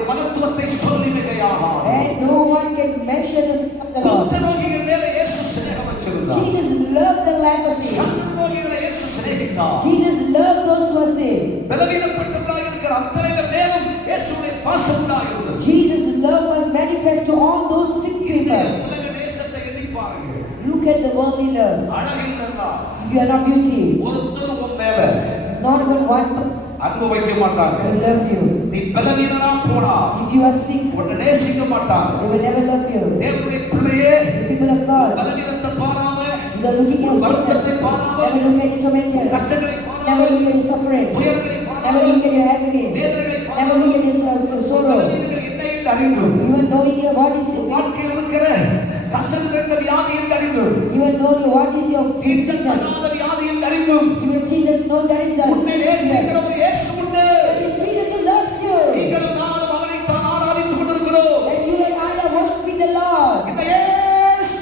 அவருடைய மகத்துவத்தை சொல்லி மிகையாகாது. And no one can mention the Lord. குஷ்டரோகிகள் மேல இயேசு சிநேகம் வச்சிருந்தார். Jesus loved the leprosy. சந்தரோகிகளை இயேசு சிநேகித்தார். Jesus loved those who are sick. பலவீனப்பட்டவர்களாக இருக்கிற அத்தனை பேர் மேலும் இயேசுவுடைய பாசம் உண்டாயிருந்தது. Jesus' love was manifest to all those sick people. உலக நேசத்தை எண்ணி பாருங்க. Look at the worldly love. அழகில்லைன்னா If you are not beauty, ஒருத்தர் உன் மேல not even one person அன்பு வைக்க மாட்டாங்க. will love you. நீ பலவீனனா போனா If you are sick, உன்னை நேசிக்க மாட்டாங்க. they will never love you. தேவனுடைய பிள்ளையே The people of God, பலவீனத்தை பாராம, they are looking at your வருத்தத்தை sickness, பாராம, never look at your tormentor, கஷ்டங்களை never பாராம, look at your suffering, துயரங்களை never பாராம, look at your agony, வேதனைகளை never பாராம, look at your sorrow. பலவீனங்கள் என்ன என்று அறிந்து, Even knowing your what is வாழ்க்கையில் இருக்கிற கசடு நிறைந்த வியாதி என்று அறிந்து, even knowing what is your sickness. தீர்க்கத்தகாத வியாதி என்று அறிந்து, Even Jesus knows that is the உன்னை நேசிக்கிற ஒரு இயேசு உண்டு. Jesus who loves you. நீங்களும் நானும் அவரைத்தான் ஆராதித்துக் கொண்டிருக்கிறோம். And you and I are worshiping the Lord. இந்த இயேசு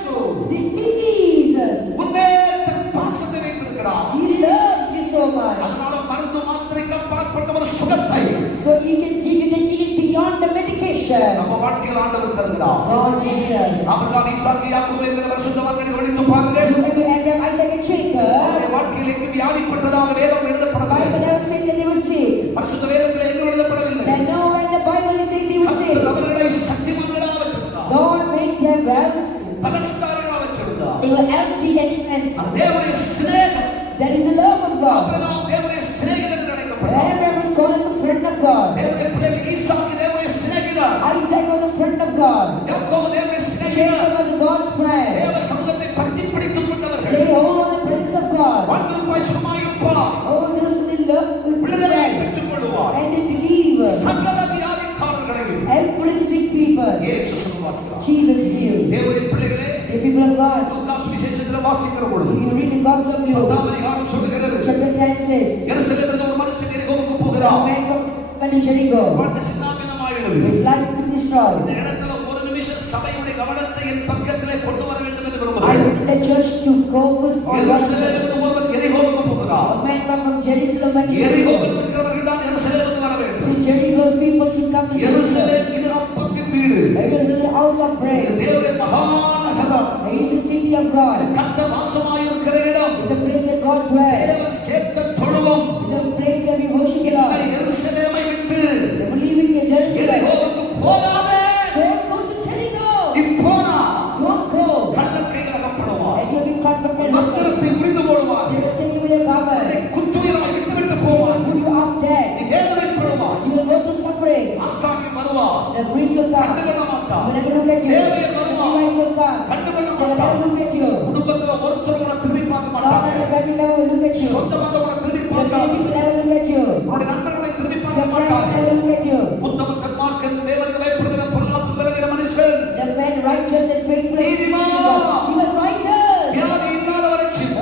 This Jesus, உன்னை தன் பாசத்தை வைத்திருக்கிறார். He loves you so much. அதனால மருந்து மாத்திரைக்கு அப்பாற்பட்ட ஒரு சுகத்தை So He can give you the healing beyond the medication. நம்ம வாழ்க்கையில் ஆண்டவர் தருகிறார். God gives us. ஆபிரகாம், ஈசாக்கு, யாக்கோபு என்கிற பரிசுத்தவான்களை கவனித்து பாருங்கள். Look at Abraham, Isaac and Jacob. அவருடைய வாழ்க்கையில் எங்கு வியாதிப்பட்டதாக வேதம் The எழுதப்படவில்லை. Bible never said that they were sick. பரிசுத்த வேதத்தில் எங்கும் எழுதப்படவில்லை. And nowhere the Bible is saying they were sick. கர்த்தர் அவர்களை சக்திமான்களா வச்சிருந்தார். God made them well. பலசாலிகளா வச்சிருந்தார். They were empty and strength. அது தேவனுடைய சிநேகம். That is the love of God. Abraham தேவனுடைய சிநேகிதன் என்று அழைக்கப்பட்டார். Abraham was called as the friend of God. தேவனுடைய பிள்ளைகள் ஈசாக்கு தேவனுடைய சிநேகிதன். Isaac was the friend of God. யாக்கோபு தேவனுடைய Jacob சிநேகிதன். was God's friend. தேவ சமூகத்தை பற்றி பிடித்துக் கொண்டவர்கள். They all are the friends of God. வாழ்ந்திருப்பாய், சுகமாயிருப்பாய், Oh, those who they love will be விடுதலை well. பெற்றுக் கொள்ளுவாய். And they believe. சகல வியாதிக்காரர்களையும் Every sick people, இயேசு சுகமாக்குகிறார். Jesus healed. தேவனுடைய பிள்ளைகளே, The people of God, லூக்கா சுவிசேஷத்தில் வாசிக்கிற பொழுது if you read the Gospel of Luke, 10ஆம் அதிகாரம் சொல்லுகிறது, chapter 10 says, எருசலேமிலிருந்து ஒரு மனுஷன் எரிகோவுக்கு a போகிறார். man from Jericho, வாழ்க்கை சின்னாபின்னமாயிடுது. his life was destroyed. இந்த இடத்துல ஒரு நிமிஷம் சபையுடைய கவனத்தை என் பக்கத்திலே கொண்டு வர வேண்டும் என்று I விரும்புகிறேன். want the church to focus on one another. எருசலேமிலிருந்து ஒருவன் எரிகோவுக்கு போகிறார். A man from Jerusalem and Jericho. எரிகோவில் இருக்கிறவர்கள் தான் எருசலேமுக்கு வர வேண்டும். So Jericho people should come to Jerusalem. எருசலேம் இது அப்பத்தின் வீடு. It is the house of இது prayer. தேவனுடைய மகாநகரம். It is the city of God. கர்த்தர் வாசமாயிருக்கிற இடம். It's a place that God dwells. தேவன் சேர்த்த தொழுவம். It's a place where we worship the இந்த Lord. எருசலேமை விட்டு If we live in Jerusalem, எரிகோவுக்கு போகாதே. don't go to Jericho. நீ போனா Don't go. கள்ளக்கையில் அகப்படுவாய். And you will be caught by the வஸ்திரத்தை உரிந்து போடுவாய். They will take away your garment. குத்துயிராய் விட்டுவிட்டு They Powai. will put you off நீ dead. வேதனைப்படுவாய். You will go to suffering. ஆசாமி வருவான். The priest will come. கண்டுகொள்ள மாட்டான். They will never look at you. The Levites will come. கண்டுகொள்ள They will மாட்டான். never look at you. குடும்பத்துல ஒருத்தர் உன்னை திரும்பி பார்க்க God மாட்டாங்க. and your family member will look at you. சொந்த பந்தம் உன்னை திரும்பி Your பார்க்காது. people never look at you. உன்னுடைய நண்பர்களை திரும்பி Your பார்க்க friends மாட்டாங்க. never look at you. உத்தமன் சன்மார்க்கன் தேவனுக்கு பயப்படுகிற பொல்லாப்பு விலகிற மனுஷன் The man righteous and faithful. He was righteous. வியாதி இல்லாத வரைக்கும்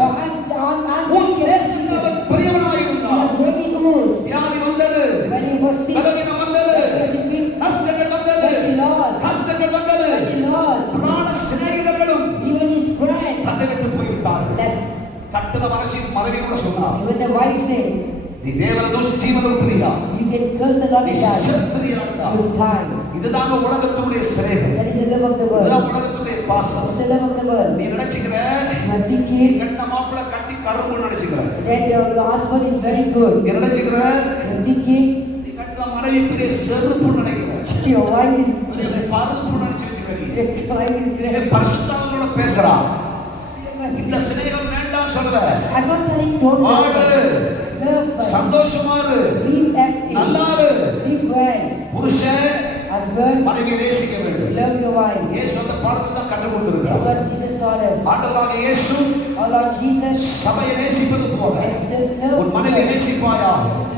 உன் He தேசத்தில் அவன் பெரியவனாயிருந்தான். was great in news. வியாதி வந்தது, When he was sick, பலவீனம் வந்தது, when he beat, நஷ்டங்கள் வந்தது, when he lost, கஷ்டங்கள் வந்தது. when he lost, பிராண சிநேகிதர்களும் even his friend தன்னை விட்டு போய்விட்டார்கள். left. கட்டள மனசின் மனைவி கூட சொன்னார், Even the wife said, நீ தேவனை தூஷி ஜீவனம் Priya, you can curse the Lord நீ and die. செத்துறியாண்டா. You die. இதுதாங்க உலகத்துடைய சிநேகம். That is the love of the இதுதான் world. உலகத்துடைய பாசம். That's the love of the world. நீ நினைச்சுக்கிற You are thinking கண்ண மாப்பிள கட்டி கரும்பு நினைச்சுக்கிற. that your husband is very good. நீ நினைச்சுக்கிற You are thinking நீ கட்டின மனைவி பெரிய செருப்பு நினைக்கிற. your wife is பெரிய பருப்பு நினைச்சு வச்சுக்கிறீங்க. your wife is great. பரிசுத்தவான்களோட பேசுறா. இந்த சிநேகம் வேண்டாம் சொல்ல. I'm not telling don't வாழு, love, but சந்தோஷமா இரு, live happy. நல்லா இரு. Live well. புருஷன் Husband, மனைவியை நேசிக்க வேண்டும். love your wife. இயேசு அந்த பாடத்தை தான் கற்றுக் That's கொடுத்திருக்கிறார். what Jesus taught us. ஆண்டவராகிய இயேசு Our Lord Jesus சபையை நேசிப்பது போல is the உன் மனைவியை நேசிப்பாயா,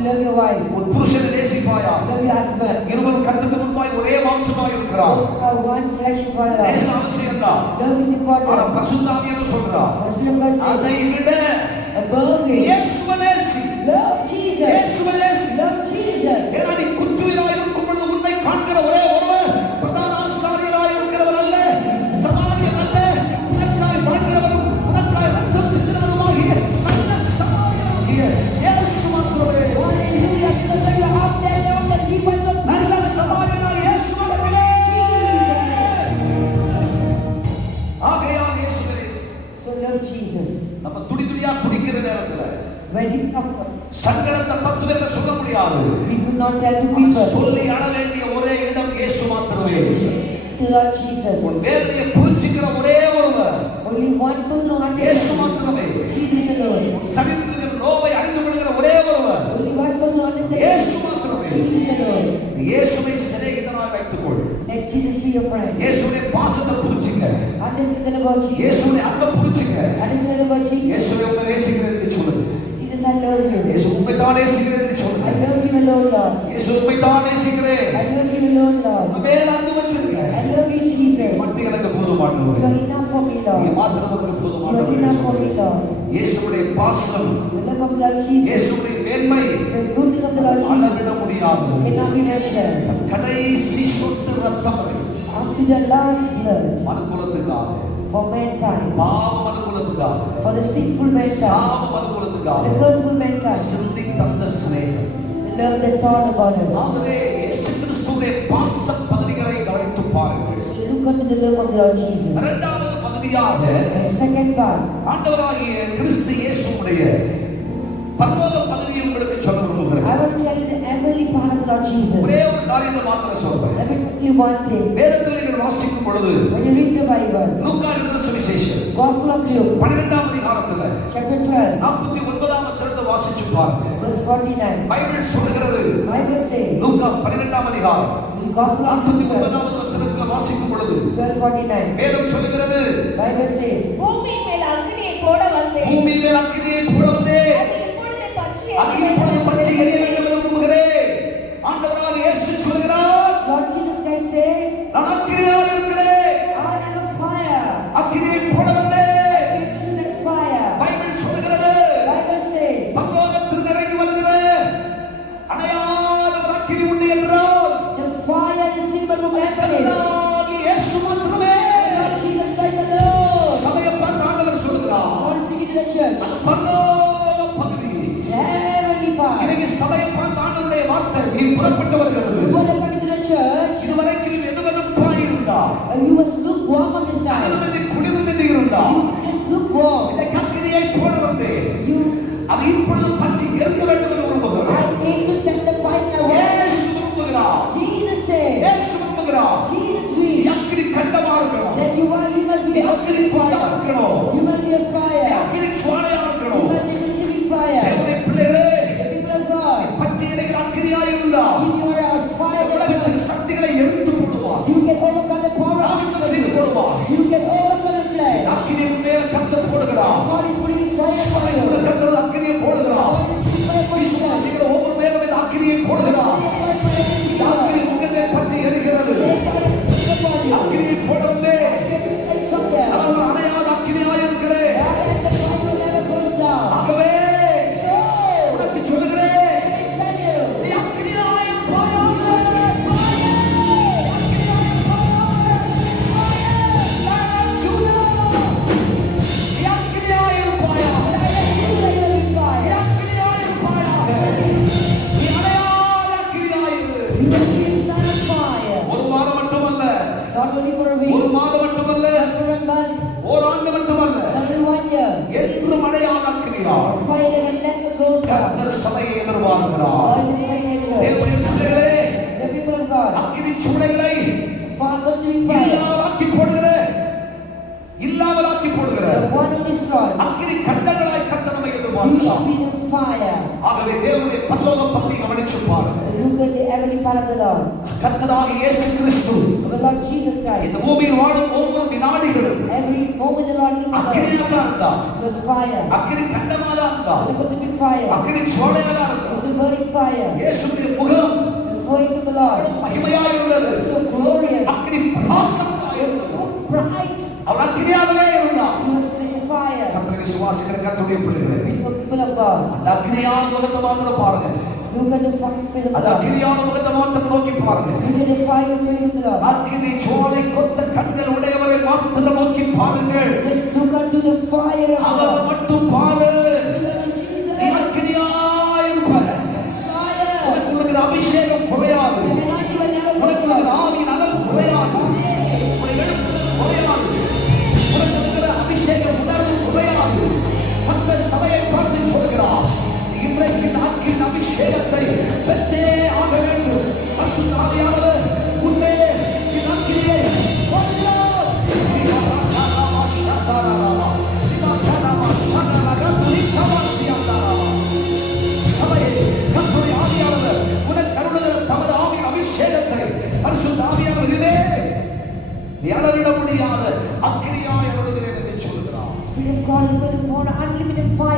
love your wife. உன் புருஷனை நேசிப்பாயா. Love your husband. இருவரும் கர்த்தருக்கு முன்பாய் ஒரே மாம்சமாய் இருக்கிறார். Are one flesh for us. நேச அவசியம் தான். Love is ஆனா important. பரிசுத்தாவியானவர் சொல்றார், Muslim God அதை says விட above it. இயேசுவை நேசி. Love Jesus. இயேசுவை நேசி. Love Jesus. ஏன்னா நீ குற்றுயிராய் இருக்கும் பொழுது உன்னை காண்கிற ஒரே ஒருவர் பிரதான ஆசாரியராய் இருக்கிறவர் அல்ல, சமாரியர் அல்ல, உனக்காய் வாழ்கிறவரும் உனக்காய் ரத்தம் சிந்தினவருமாகிய நல்ல சமாரியராகிய இயேசு மாத்திரமே. Hallelujah. Because you are out there on the deep ones of நல்ல சமாரியனாய் When we suffer, சங்கடத்தை 10 பேருக்கு சொல்ல முடியாது. we could not tell to அவன் people. சொல்லி அழ வேண்டிய ஒரே இடம் இயேசு மாத்திரமே. To Lord Jesus. உன் வேதனையை புரிஞ்சுக்கிற ஒரே ஒருவர் Only one person who இயேசு understands. மாத்திரமே. Jesus alone. உன் சரீரத்தில் நோவை அறிந்து கொள்கிற ஒரே ஒருவர் Only one person who understands. இயேசு மாத்திரமே. Jesus alone. நீ இயேசுவை சிநேகிதனாய் வைத்துக்கொள். Let Jesus be your friend. இயேசுடைய பாசத்தை புரிஞ்சுங்க. Understand about Jesus. இயேசுடைய அன்பை புரிஞ்சுங்க. Understand about Jesus. இயேசுவை உங்களை நேசிக்கிறேன் என்று சொல்லுங்க. Jesus, I love you. இயேசு உண்மை தான் நேசிக்கிறேன் என்று I சொல்லுங்க. love you alone, Lord. இயேசு உண்மை தான் நேசிக்கிறேன். I love you alone, Lord. உங்க மேல அன்பு வச்சிருங்க. I love you, Jesus. மட்டும் எனக்கு You போதுமானவர். are enough for me, நீங்க Lord. மாத்திரம் எனக்கு You are போதுமானவர். enough for me, Lord. இயேசுடைய பாசம், The love of Lord Jesus. இயேசுடைய மேன்மை The goodness of the Lord Jesus அளவிட முடியாது. cannot be measured. கடைசி சொட்டு ரத்தம் வரை Up to the last blood மனுக்குலத்துக்காக, for mankind, பாவ மனுக்குலத்துக்காக, for the sinful mankind, சாப மனுக்குலத்துக்காக the curseful mankind, சிந்தி தந்த சிநேகம். the love that thought about us. ஆகவே இயேசு கிறிஸ்துவின் பாச பகுதிகளை கவனித்து பாருங்கள். So look unto the love of the Lord Jesus. இரண்டாவது பகுதியாக And second part, ஆண்டவராகிய கிறிஸ்து இயேசுவுடைய பரலோக பகுதியை உங்களுக்கு சொல்ல விரும்புகிறேன். I want to tell you the heavenly part of the Lord Jesus. ஒரே ஒரு காரியத்தை மாத்திரம் சொல்றேன். Let me tell you one thing. வேதத்தில் நீங்கள் வாசிக்கும் பொழுது When you read the Bible, லூக்கா எழுதின சுவிசேஷம் Gospel of Luke, 12ஆம் அதிகாரத்துல chapter 12, 49ஆம் வசனத்தை வாசிச்சு பாருங்க. verse 49, பைபிள் சொல்கிறது, Bible says, லூக்கா 12ஆம் அதிகாரம் Gospel of Luke 12, 49ஆவது வசனத்துல வாசிக்கும் பொழுது 12:49, வேதம் சொல்கிறது, Bible says, பூமியின் மேல் அக்கினியை போட வந்தேன். பூமி மேல் அக்கினியை போட வந்தேன், அது இப்பொழுது பற்றி அது இப்பொழுது பற்றி எரிய வேண்டும் என்று விரும்புகிறேன். ஆண்டவராக இயேசு சொல்கிறார், Lord Jesus Christ said, நான் அக்கினியாக இருக்கிறேன், I am a fire. அக்கினியை போட வந்தேன். I came to set fire. Bible சொல்கிறது, Bible says, பரலோகத்திலிருந்து இறங்கி வருகிற அணையாத ஒரு அக்கினி உண்டு என்றால் the fire is symbol of happiness. கர்த்தராகிய இயேசு மாத்திரமே. Lord Jesus Christ alone. சபையை பார்த்து ஆண்டவர் சொல்கிறார், God is speaking to the church. அது பரலோக பகுதி. The heavenly part. இன்னைக்கு சபையை பார்த்து ஆண்டவருடைய வார்த்தை நீ புறப்பட்டு வருகிறது. You want to come into the church, இதுவரைக்கும் எதுவெதுப்பாய் இருந்தா, you must look warm of this time. அதுவெது குளிர்ந்து இருந்தா, You just look warm. இந்த அக்கினியை போட வந்தேன், You, அது இப்பொழுது பற்றி எரிய வேண்டும் என்று விரும்புகிறேன். I came to set the fire in the world. இயேசு விரும்புகிறார், Jesus said, இயேசு விரும்புகிறார். Jesus நீ wished அக்கினி கண்டமா இருக்கணும், that you must be நீ a அக்கினி consuming கொண்டா fire. இருக்கணும், You must be a நீ fire. அக்கினி சுவாலையா You இருக்கணும். must be a consuming fire. தேவனுடைய பிள்ளைகளே, The people of God, பற்றி எரிகிற அக்கினியா இருந்தா if you are a fire that உலகத்தின் சக்திகளை எரித்து போடுவார், you can overcome the power of நாசம் செய்து sin. போடுவார். You can overcome the flesh. அக்கினி மேல கர்த்தர் போடுகிறார், God is putting his fire upon சபைக்குள்ள you. கர்த்தர் அக்கினியை போடுகிறார். God is putting fire upon you. விசுவாசிக்கிற ஒவ்வொரு மேலும் இந்த அக்கினியை போடுகிறார். இந்த அக்கினி உங்கள் மேல் பற்றி எரிகிறது. அக்கினியை போட வந்தே, நான் ஒரு அணையாத அக்கினியாய் இருக்கிறேன். ஆகவே உனக்கு சொல்லுகிறேன், நீ அக்கினியாய் இருப்பாயாக. அக்கினியாய் இருப்பாயாக. ஜூதா, நீ அக்கினியாய் இருப்பாயாக. நீ அக்கினியாய் இருப்பாயாக. நீ அணையாத அக்கினியாய் இரு. ஒரு வாரம் மட்டுமல்ல, Not only for a week, ஒரு மாதம் மட்டுமல்ல, not for a month, ஓராண்டு மட்டுமல்ல, not for 1 year. என்றும் அணையாத அக்கினியாய் Fire that will never go out. கர்த்தர் சபையை எதிர்பார்க்கிறார். God is expecting a church. தேவனுடைய பிள்ளைகளே, The people of God, அக்கினி சூளைகளை fire consuming fire, இல்லாமலாக்கி போடுகிற, இல்லாமலாக்கி போடுகிற the one who destroys. அக்கினி கண்டங்களாய் கர்த்தர் நம்மை You எதிர்பார்க்கிறார். should be the fire. ஆகவே தேவனுடைய பரலோக பகுதி கவனிச்சு பாருங்க. Look at the heavenly part of the Lord. கர்த்தராகிய இயேசு கிறிஸ்து Of the Lord Jesus Christ. இந்த பூமியில் வாழும் ஒவ்வொரு வினாடிகளும் Every moment the Lord lived on earth அக்கினியாக இருந்தா, was fire. அக்கினி கண்டமாக இருந்தா, It was a consuming fire. அக்கினி சோலையாக It இருந்தா, was a burning fire. இயேசுவின் முகம் The voice of the Lord மகிமையாக இருந்தது. was so glorious, அக்கினி பிரகாசமாக இருந்தது. so bright. அவர் அக்கினியாகவே இருந்தார். He was set in fire. கர்த்தரை விசுவாசிக்கிற கர்த்தருடைய பிள்ளைகளே, The people of God. அந்த அக்கினியான முகத்தை மாத்திரம் பாருங்க. Look at the fire face of the அந்த Lord. அக்கினியான முகத்தை மாத்திரம் நோக்கி பாருங்க. Look at the fire face of the Lord. அக்கினி ஜுவாலை கொத்த கண்கள் உடையவரை மாத்திரம் நோக்கி பாருங்கள். Just look unto the fire of the அவரை Lord. மட்டும் பாரு. Look unto Jesus. நீ அக்கினியாய் இருப்பாய். Fire. உனக்கு உனக்கு அபிஷேகம் குறையாது. The anointing will never உனக்கு go உனக்கு out. ஆவியின் அளவு குறையாது. உனக்கு எழுப்புதல் குறையாது. உனக்கு இருக்கிற அபிஷேகம் உணர்வு குறையாது. மக்கள் சபையை பார்த்து சொல்கிறார்,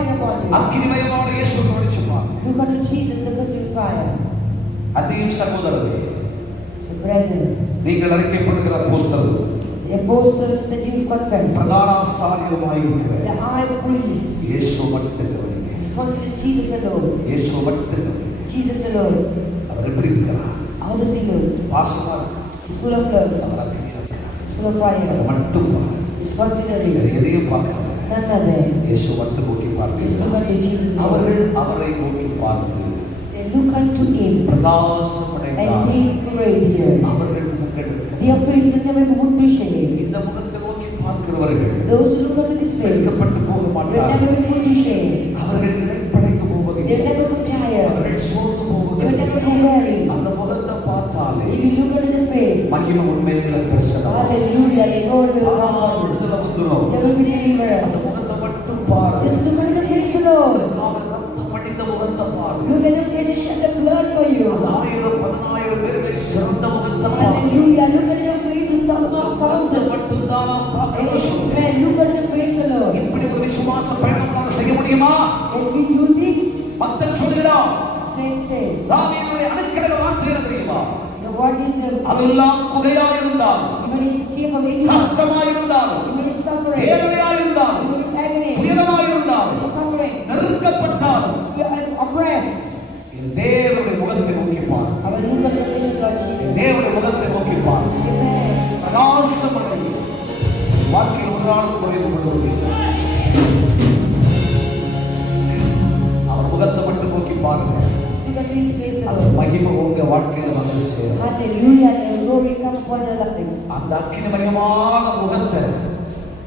fire upon you. அக்கினிமயமான இயேசுவை கவனிச்சு பாருங்க. Look unto Jesus, the consuming fire. அன்னையும் சகோதரரே, So brethren, நீங்கள் அறிக்கைப்படுகிற அப்போஸ்தலர், the apostles that you confess, பிரதான ஆசாரியருமாயிருக்கிற the high priest, இயேசு மட்டும் கவனிங்க. is considered Jesus alone. இயேசு மட்டும் கவனிங்க. Jesus alone. அவர் எப்படி இருக்கிறார்? How does he look? பாசமா இருக்கார். He's full of love. அவர் அக்கினியா இருக்கார். He's full of அதை fire. மட்டும் பாருங்க. He's considering வேற எதையும் பார்க்காத. none other. இயேசு மட்டும் நோக்கி Just பார்க்கிறீர்கள். look unto Jesus alone. அவர்கள் அவரை நோக்கி பார்த்து They look unto him and பிரகாசமடைந்தார். they radiate. அவர்கள் முகங்கள் Their face will never be put to shame. இந்த முகத்தை நோக்கி பார்க்கிறவர்கள் Those who look unto this face வெட்கப்பட்டு போக will மாட்டார்கள். never be put to shame. அவர்கள் நிலைப்படைந்து They will போவதில்லை. never go tired. அவர்கள் சோர்ந்து They will போவதில்லை. never go weary. அந்த முகத்தை பார்த்தாலே If you look unto the face, மகிமை உண்மையில பிரசனம். hallelujah, the Lord will come. விடுதலை வந்துரும். There will be அந்த deliverance. முகத்தை மட்டும் பாரு. Just look unto the face alone. அவர் ரத்தம் அடிந்த முகத்தை பாரு. Look at the face that shed the blood for you. அந்த 1000 10,000 பேர்களை சிறந்த முகத்தை பாரு. Hallelujah, look at your face with முகத்தை thousands. மட்டும் தான் நாம் பார்க்கணும் சொல்றேன். Amen. Look at the face alone. இப்படி ஒரு விசுவாச பயணம் நாம் செய்ய முடியுமா? Can we do this? பக்தன் சொல்கிறான், Say. தாவீதுடைய அனுக்கிரக வார்த்தை என்ன தெரியுமா? You know what is the அதெல்லாம் குகையாய் இருந்தால், even his cave of ignorance, கஷ்டமாய் இருந்தால், even his suffering, வேதனையாய் இருந்தால், even his agony, துயரமாய் இருந்தால், his suffering, நெருக்கப்பட்டால், you are oppressed. என் தேவனுடைய முகத்தை நோக்கி பார். I will look at the face of Lord Jesus. தேவனுடைய முகத்தை நோக்கி பார். Amen. பிரகாசமடை. வாழ்க்கையில் ஒரு நாள் குறைவு கொள்வதில்லை. அவர் முகத்தை மட்டும் நோக்கி பாருங்க. Just look at his face அந்த alone. மகிமை உங்க வாழ்க்கையில வந்து சேரும். Hallelujah. The glory come upon your life. அந்த அக்கினிமயமான முகத்தை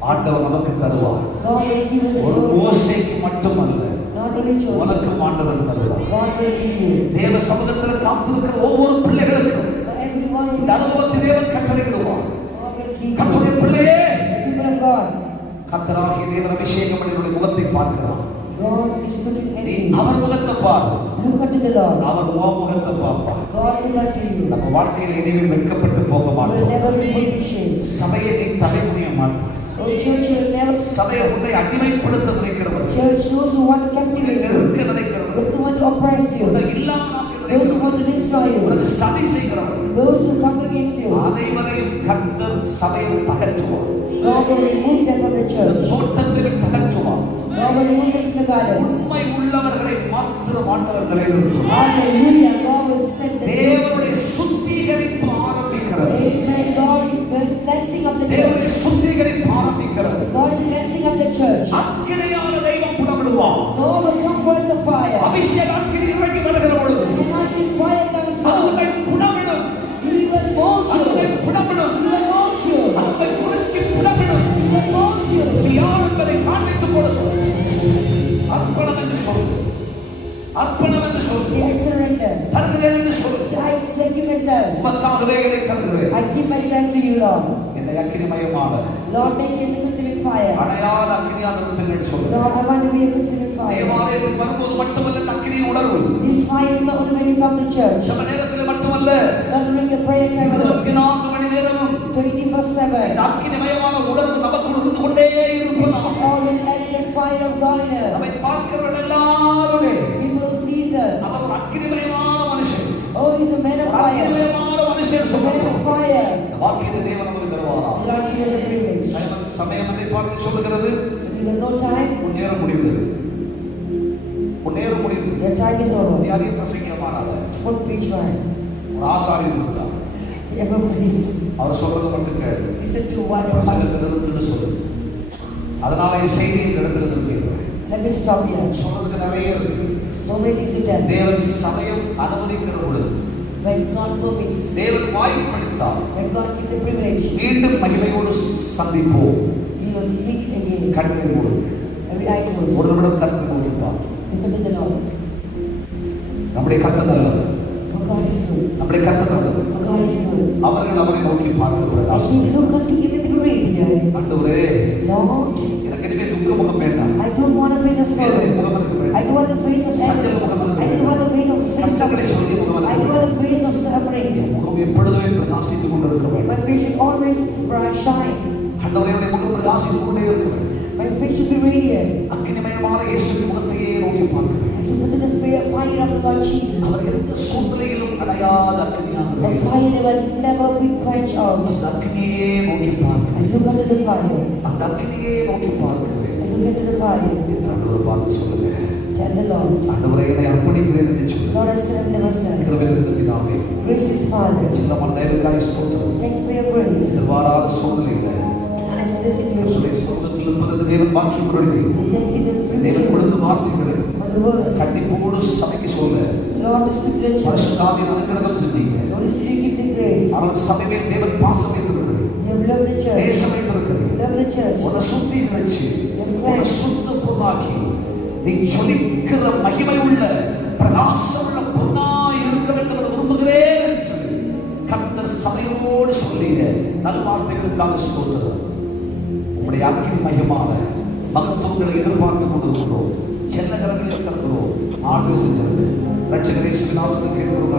ஆண்டவர் நமக்கு தருவார். God will give us the ஒரு glory. மோசேக்கு மட்டுமல்ல, Not only Joseph. உனக்கும் ஆண்டவர் தருவார். God will give you. தேவ சமூகத்தில் காத்திருக்கிற ஒவ்வொரு பிள்ளைகளுக்கும் For everyone who இந்த அனுபவத்தை தேவன் கட்டளையிடுவார். God will give you. கர்த்தருடைய பிள்ளையே, The people of God. கர்த்தராகிய தேவன் அபிஷேகம் பண்ணினுடைய முகத்தை பார்க்கிறார். God is looking at நீ you. அவர் முகத்தை பார், Look unto the Lord. அவர் உன் முகத்தை பார்ப்பார். God look unto you. நம்ம வாழ்க்கையில இனிமேல் வெட்கப்பட்டு போக You will மாட்டோம். never be put to shame. சபையை நீ தலைமுடிய மாட்டாய். Oh, church, you will never. சபையை உன்னை அடிமைப்படுத்த நினைக்கிறவர், Church, those who want to உன்னை captivate you, நெருக்க நினைக்கிறவர், those who want to oppress you, உன்னை இல்லாமலாக்க those who நினைக்கிறவர், want to destroy you, உனக்கு சதி செய்கிறவர், those who come against you, அனைவரையும் கர்த்தர் சபையில் தகற்றுவார். God will remove them from the church. தோட்டத்தில் தகற்றுவார். God will remove them from the garden. உண்மை உள்ளவர்களை மாத்திரம் ஆண்டவர்களை நிறுத்துவார். Hallelujah. God will send the தேவனுடைய சுத்திகரிப்பு ஆரம்பிக்கிறது. Amen. God is cleansing of the church. தேவனுடைய சுத்திகரிப்பு ஆரம்பிக்கிறது. God is cleansing of the church. அக்கினியான தெய்வம் புடமிடுவார். God will come for us a fire. அபிஷேக அக்கினி இறங்கி வருகிற பொழுது An anointing fire comes அது from. உன்னை புடமிடும். He will mold அது உன்னை you. புடமிடும். He will mold you. அது உன்னை உருக்கி புடமிடும். He will mold you. நீ யார் என்பதை காண்பித்துக் கொடுக்கும். அர்ப்பணம் என்று சொல்லு. அர்ப்பணம் என்று சொல்லு. Say, I surrender. தருகிறேன் என்று சொல்லு. Say, I give myself. உமக்காகவே இதை தருகிறேன். I give myself to you, Lord. என்னை அக்கினிமயமாக Lord, make me a consuming fire. அணையாத அக்கினியாக நிறுத்துங்கள் சொல்லு. Lord, I want to be a consuming fire. தேவாலயத்தில் வரும்போது மட்டுமல்ல இந்த அக்கினியின் உணர்வு. This fire is not only when you come to church. சபை நேரத்தில் மட்டுமல்ல, Not during the prayer time. 24 மணி நேரமும் 24/7. இந்த அக்கினிமயமான உணர்வு நமக்குள் இருந்து கொண்டே We இருப்பதாக. should always let the fire of God in us. நம்மை பார்க்கிறவர்கள் எல்லாருமே People who sees us. அவர் ஒரு அக்கினிமயமான மனுஷன், Oh, he's a man of ஒரு fire. அக்கினிமயமான மனுஷன் A man சொல்லுகிறோம். of fire. இந்த வாக்கியத்தை தேவன் நமக்கு தருவாரா? The Lord gives us a privilege. சமயம் என்னை பார்த்து சொல்லுகிறது, So we have no time. உன் நேரம் முடிவு, உன் நேரம் முடிவு. Your time is நீ over. அதிக பிரசங்கிக்க மாறாத. Don't preach much. ஒரு ஆசாரியர் இருந்தார், Everybody அவர் சொல்றது மட்டும் கேளு, listen to what I'm பிரசங்கத்தை நிறுத்துன்னு சொல்லு. அதனால என் செய்தியை இந்த இடத்துல நிறுத்திடுறேன். Let me stop here. சொல்றதுக்கு நிறைய இருக்கு. So many things to tell. தேவன் சமயம் அனுமதிக்கிற பொழுது, When God permits, தேவன் வாய்ப்பளித்தார், when God gives the privilege, மீண்டும் மகிமையோடு சந்திப்போம். we will meet again. கண்ணை மூடுங்க. Every eye closed. ஒரு நிமிடம் கர்த்தரை நோக்கிப்பார். Look unto the Lord. நம்முடைய கர்த்தர் நல்லது, For God is good. நம்முடைய கர்த்தர் நல்லது. For God is good. அவர்கள் அவரை நோக்கி பார்த்து As பிரகாசம். we look unto Him with radiant, ஆண்டவரே, Lord, எனக்கு இனிமே துக்க முகம் வேண்டாம். I don't want a face of வேதனை sorrow. முகம் எனக்கு I வேண்டாம். don't want the face of சஞ்சல முகம் agony. எனக்கு I don't want the face of கஷ்டங்களை சொல்லி suffering. முகம் I எனக்கு don't want the face of suffering. என் முகம் எப்பொழுதுமே பிரகாசித்துக் கொண்டிருக்க வேண்டும். My face should always bright shine. ஆண்டவரே, என்னுடைய முகம் பிரகாசித்துக் கொண்டே இருக்க வேண்டும். My face should be radiant. அக்கினிமயமான இயேசுவின் முகத்தையே நோக்கி பார்க்கிறேன். I look into the fire of the Lord Jesus. அவர் எந்த சூழ்நிலையிலும் அடையாத அக்கினியாக A fire that will never be quenched out. அந்த அக்கினியே நோக்கி பார்க்கிறேன். I look into the fire. அந்த அக்கினியே நோக்கி பார்க்கிறேன். I look into the fire. ஆண்டவர் பார்த்து சொல்லுங்க. Tell the Lord. ஆண்டவரே என்னை அர்ப்பணிக்கிறேன் என்று சொல்லுங்க. Lord, I surrender myself. கிருபையின் பிதாவே, Grace is Father. சின்னமான தயவுக்காய் ஸ்தோத்திரம். Thank you for your grace. எதிர்பாராத சூழ்நிலையில And I know the situation. உங்களுடைய சமூகத்தில் இருப்பதற்கு தேவன் பாக்கியம் கொடுங்க. Thank you the தேவன் privilege கொடுத்த வார்த்தைகளை for the word. கண்டிப்போடு சபைக்கு சொல்ல Lord, speak to the church. பரிசுத்தாவின் அனுக்கிரகம் செஞ்சீங்க. Holy Spirit, give the grace. அவர் சபை மேல் தேவன் பாசம் வைத்திருக்கிறது. You have loved the church. நேசம் வைத்திருக்கிறது. Love the church. உன்னை சுத்திகரிச்சு உன்னை சுத்த பொன்னாக்கி நீ ஜொலிக்கிற மகிமை உள்ள பிரகாசம் உள்ள பொன்னாய் இருக்க வேண்டும் என்று விரும்புகிறேன் என்று சொல்லி கர்த்தர் சபையோடு சொல்லிய நல்வார்த்தைகளுக்காக ஸ்தோத்திரம். உங்களுடைய அக்கினி மகிமான மகத்துவங்களை எதிர்பார்த்து கொண்டிருக்கிறோம். சென்ன கரங்களில் இருக்கிறோம். ஆண்டு செஞ்சது ரட்சகரே சுவிநாமத்தில் கேட்கிறோம்.